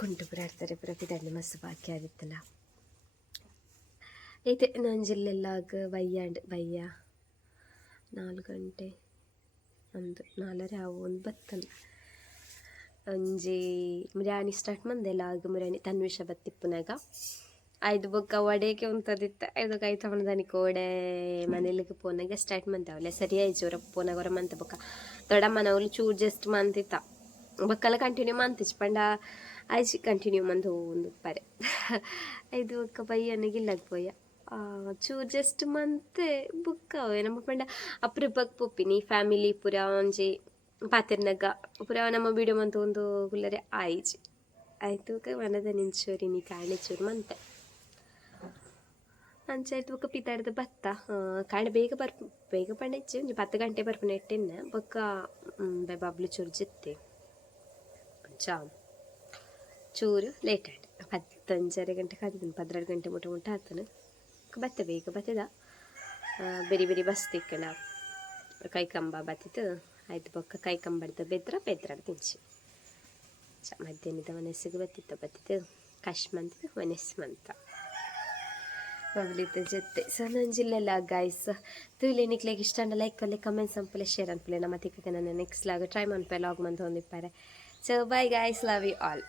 ಕುಂಟು ಪುರ ಆಡ್ತಾರೆ ಪುರ ಪಿದಾಡ್ಲಿ ಮಸ್ತ್ ಬಾಕಿ ಆಗಿತ್ತಲ್ಲ ಐತೆ ನನ್ನ ಜಿಲ್ಲೆಲಾಗ ಬಯ್ಯ 4 ಗಂಟೆ ಒಂದು 4 ಅವು ಒಂದು ಬತ್ತಲ್ಲ ಒಂಜಿ ಮುರಾಣಿ ಸ್ಟಾರ್ಟ್ ಮಂದೆಲ್ಲ ಆಗ ಮುರಾಣಿ ತನ್ವಿಷ ಬತ್ತಿಪ್ಪುನಾಗ ಐದು ಬೊಕ್ಕ ಒಡೆಗೆ ಉಂತದಿತ್ತ ಐದು ಕೈ ತಗೊಂಡು ದನಿ ಕೋಡೆ ಮನೇಲಿಗೆ ಪೋನಾಗ ಸ್ಟಾರ್ಟ್ ಮಂತಾವಲೆ ಸರಿಯಾಗಿ ಜೋರ ಪೋನಾಗ ಹೊರ ಮಂತ ಬೊಕ್ಕ ದೊಡ್ಡಮ್ಮನವಳು ಚೂರು ಜಸ್ಟ್ ಮಂತಿತ್ತ ಬೊಕ್ಕಲ್ಲ ಕಂಟಿನ್ಯೂ ಮಂತಿಚ್ ಪಂಡ ಐಜಿ ಕಂಟಿನ್ಯೂ ಮಂದು ಒಂದು ಪರೆ ಐದು ಬೊಕ್ಕ ಬಯ್ಯನಿಗಿಲ್ಲಗ ಪೋಯ ಚೂರು ಜಸ್ಟ್ ಮಂತೆ ಬುಕ್ಕ ನಮ್ಮ ಪಂಡ ಅಪ್ರೂಪಕ್ಕೆ ಪೊಪ್ಪಿನಿ ಫ್ಯಾಮಿಲಿ ಪುರ ಒಂಜಿ ಪಾತಿರ್ನಗ ಪುರ ನಮ್ಮ ವಿಡಿಯೋ ಮಂತ ಒಂದು ಗುಲ್ಲರೆ ಆಯ್ಜಿ ಆಯ್ತು ಮನದ ನಿಂಚೂರಿ ನೀ ಕಾಣೆ ಚೂರು ಮಂತೆ ಅಂಚಾಯ್ತು ಬೊಕ್ಕ ಪಿತಾಡ್ದು ಬತ್ತ ಕಾಣೆ ಬೇಗ ಪಂಡಿಚ್ಚಿ ಒಂಜಿ 10 ಗಂಟೆ ಬರ್ಪುನ ಇಟ್ಟಿನ ಬೊಕ್ಕ ಬಬ್ಲು ಚೂರು ಜಿತ್ತೆ ಚಾ ಚೂರು ಲೇಟ್ ಆಯ್ತು 11:30 ಗಂಟೆ ಕಾದಿದ್ದೀನಿ 12 ಗಂಟೆ ಮುಟ್ಟ ಆತನು ಬತ್ತೆ ಬೇಗ ಬತ್ತದ ಬೆರಿ ಬಸ್ ತಿಕ್ಕಣ ಕೈಕಂಬ ಬತ್ತಿತ್ತು ಆಯ್ತು ಬೊಕ್ಕ ಕೈಕಂಬಡ್ದು ಬೆದ್ರಾಡ್ ತಿಂಚಿ ಮಧ್ಯಾಹ್ನದ ಮನಸ್ಸಿಗೆ ಬತ್ತಿತ್ತು ಕಶ್ಮಂತ ಮನಸ್ಸು ಬಬ್ಲಿತ್ತು ಜೊತೆ ಸೊ ನನ್ನ ಜಿಲ್ಲೆಲ್ಲ ಗಾಯ್ಸ್ ತುಲೆ ನಿಕ್ಲೆಗೆ ಇಷ್ಟ ಅಂಡ ಲೈಕ್ ಪಲ್ಲೆ ಕಮೆಂಟ್ಸ್ ಅಂಪಲೆ ಶೇರ್ ಅನ್ಪಲೆ ನಮ್ಮ ತಿಕ್ಕಗೆ ನನ್ನ ನೆಕ್ಸ್ಟ್ ಲಾಗ ಟ್ರೈ ಮನ್ಪೆ ಲಾಗ್ ಮಂತ್ ಹೊಂದಿಪ್ಪಾರೆ so bye guys love you all